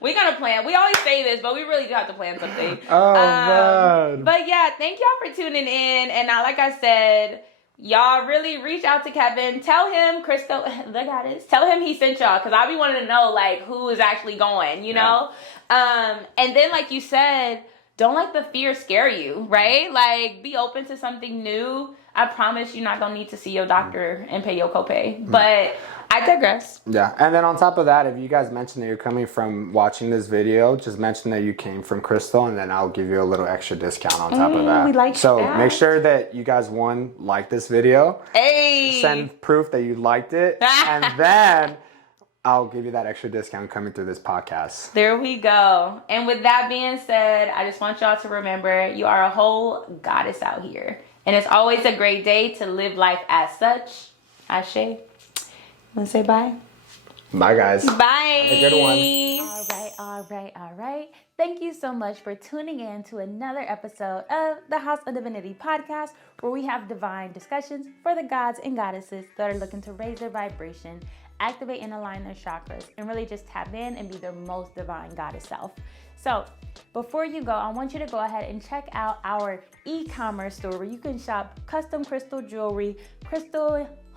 We're gonna plan. We always say this, but we really do have to plan something. Oh, man. But yeah, thank y'all for tuning in. And now, like I said, y'all really reach out to Kevin. Tell him, Krystal, the goddess, tell him he sent y'all, because I be wanting to know, like, who is actually going, know? And then, like you said, don't let the fear scare you, right? Like, be open to something new. I promise you're not going to need to see your doctor and pay your copay. But I digress. Yeah, and then on top of that, if you guys mention that you're coming from watching this video, just mention that you came from Krystal, and then I'll give you a little extra discount on top of that. We like so that. Make sure that you guys, like this video. Hey! Send proof that you liked it, and then I'll give you that extra discount coming through this podcast. There we go. And with that being said, I just want y'all to remember, you are a whole goddess out here. And it's always a great day to live life as such. Ashe. Wanna say bye? Bye, guys. Bye. Have a good one. All right. Thank you so much for tuning in to another episode of the House of Divinity podcast, where we have divine discussions for the gods and goddesses that are looking to raise their vibration, activate and align their chakras, and really just tap in and be their most divine goddess self. So before you go, I want you to go ahead and check out our e-commerce store where you can shop custom crystal jewelry, crystal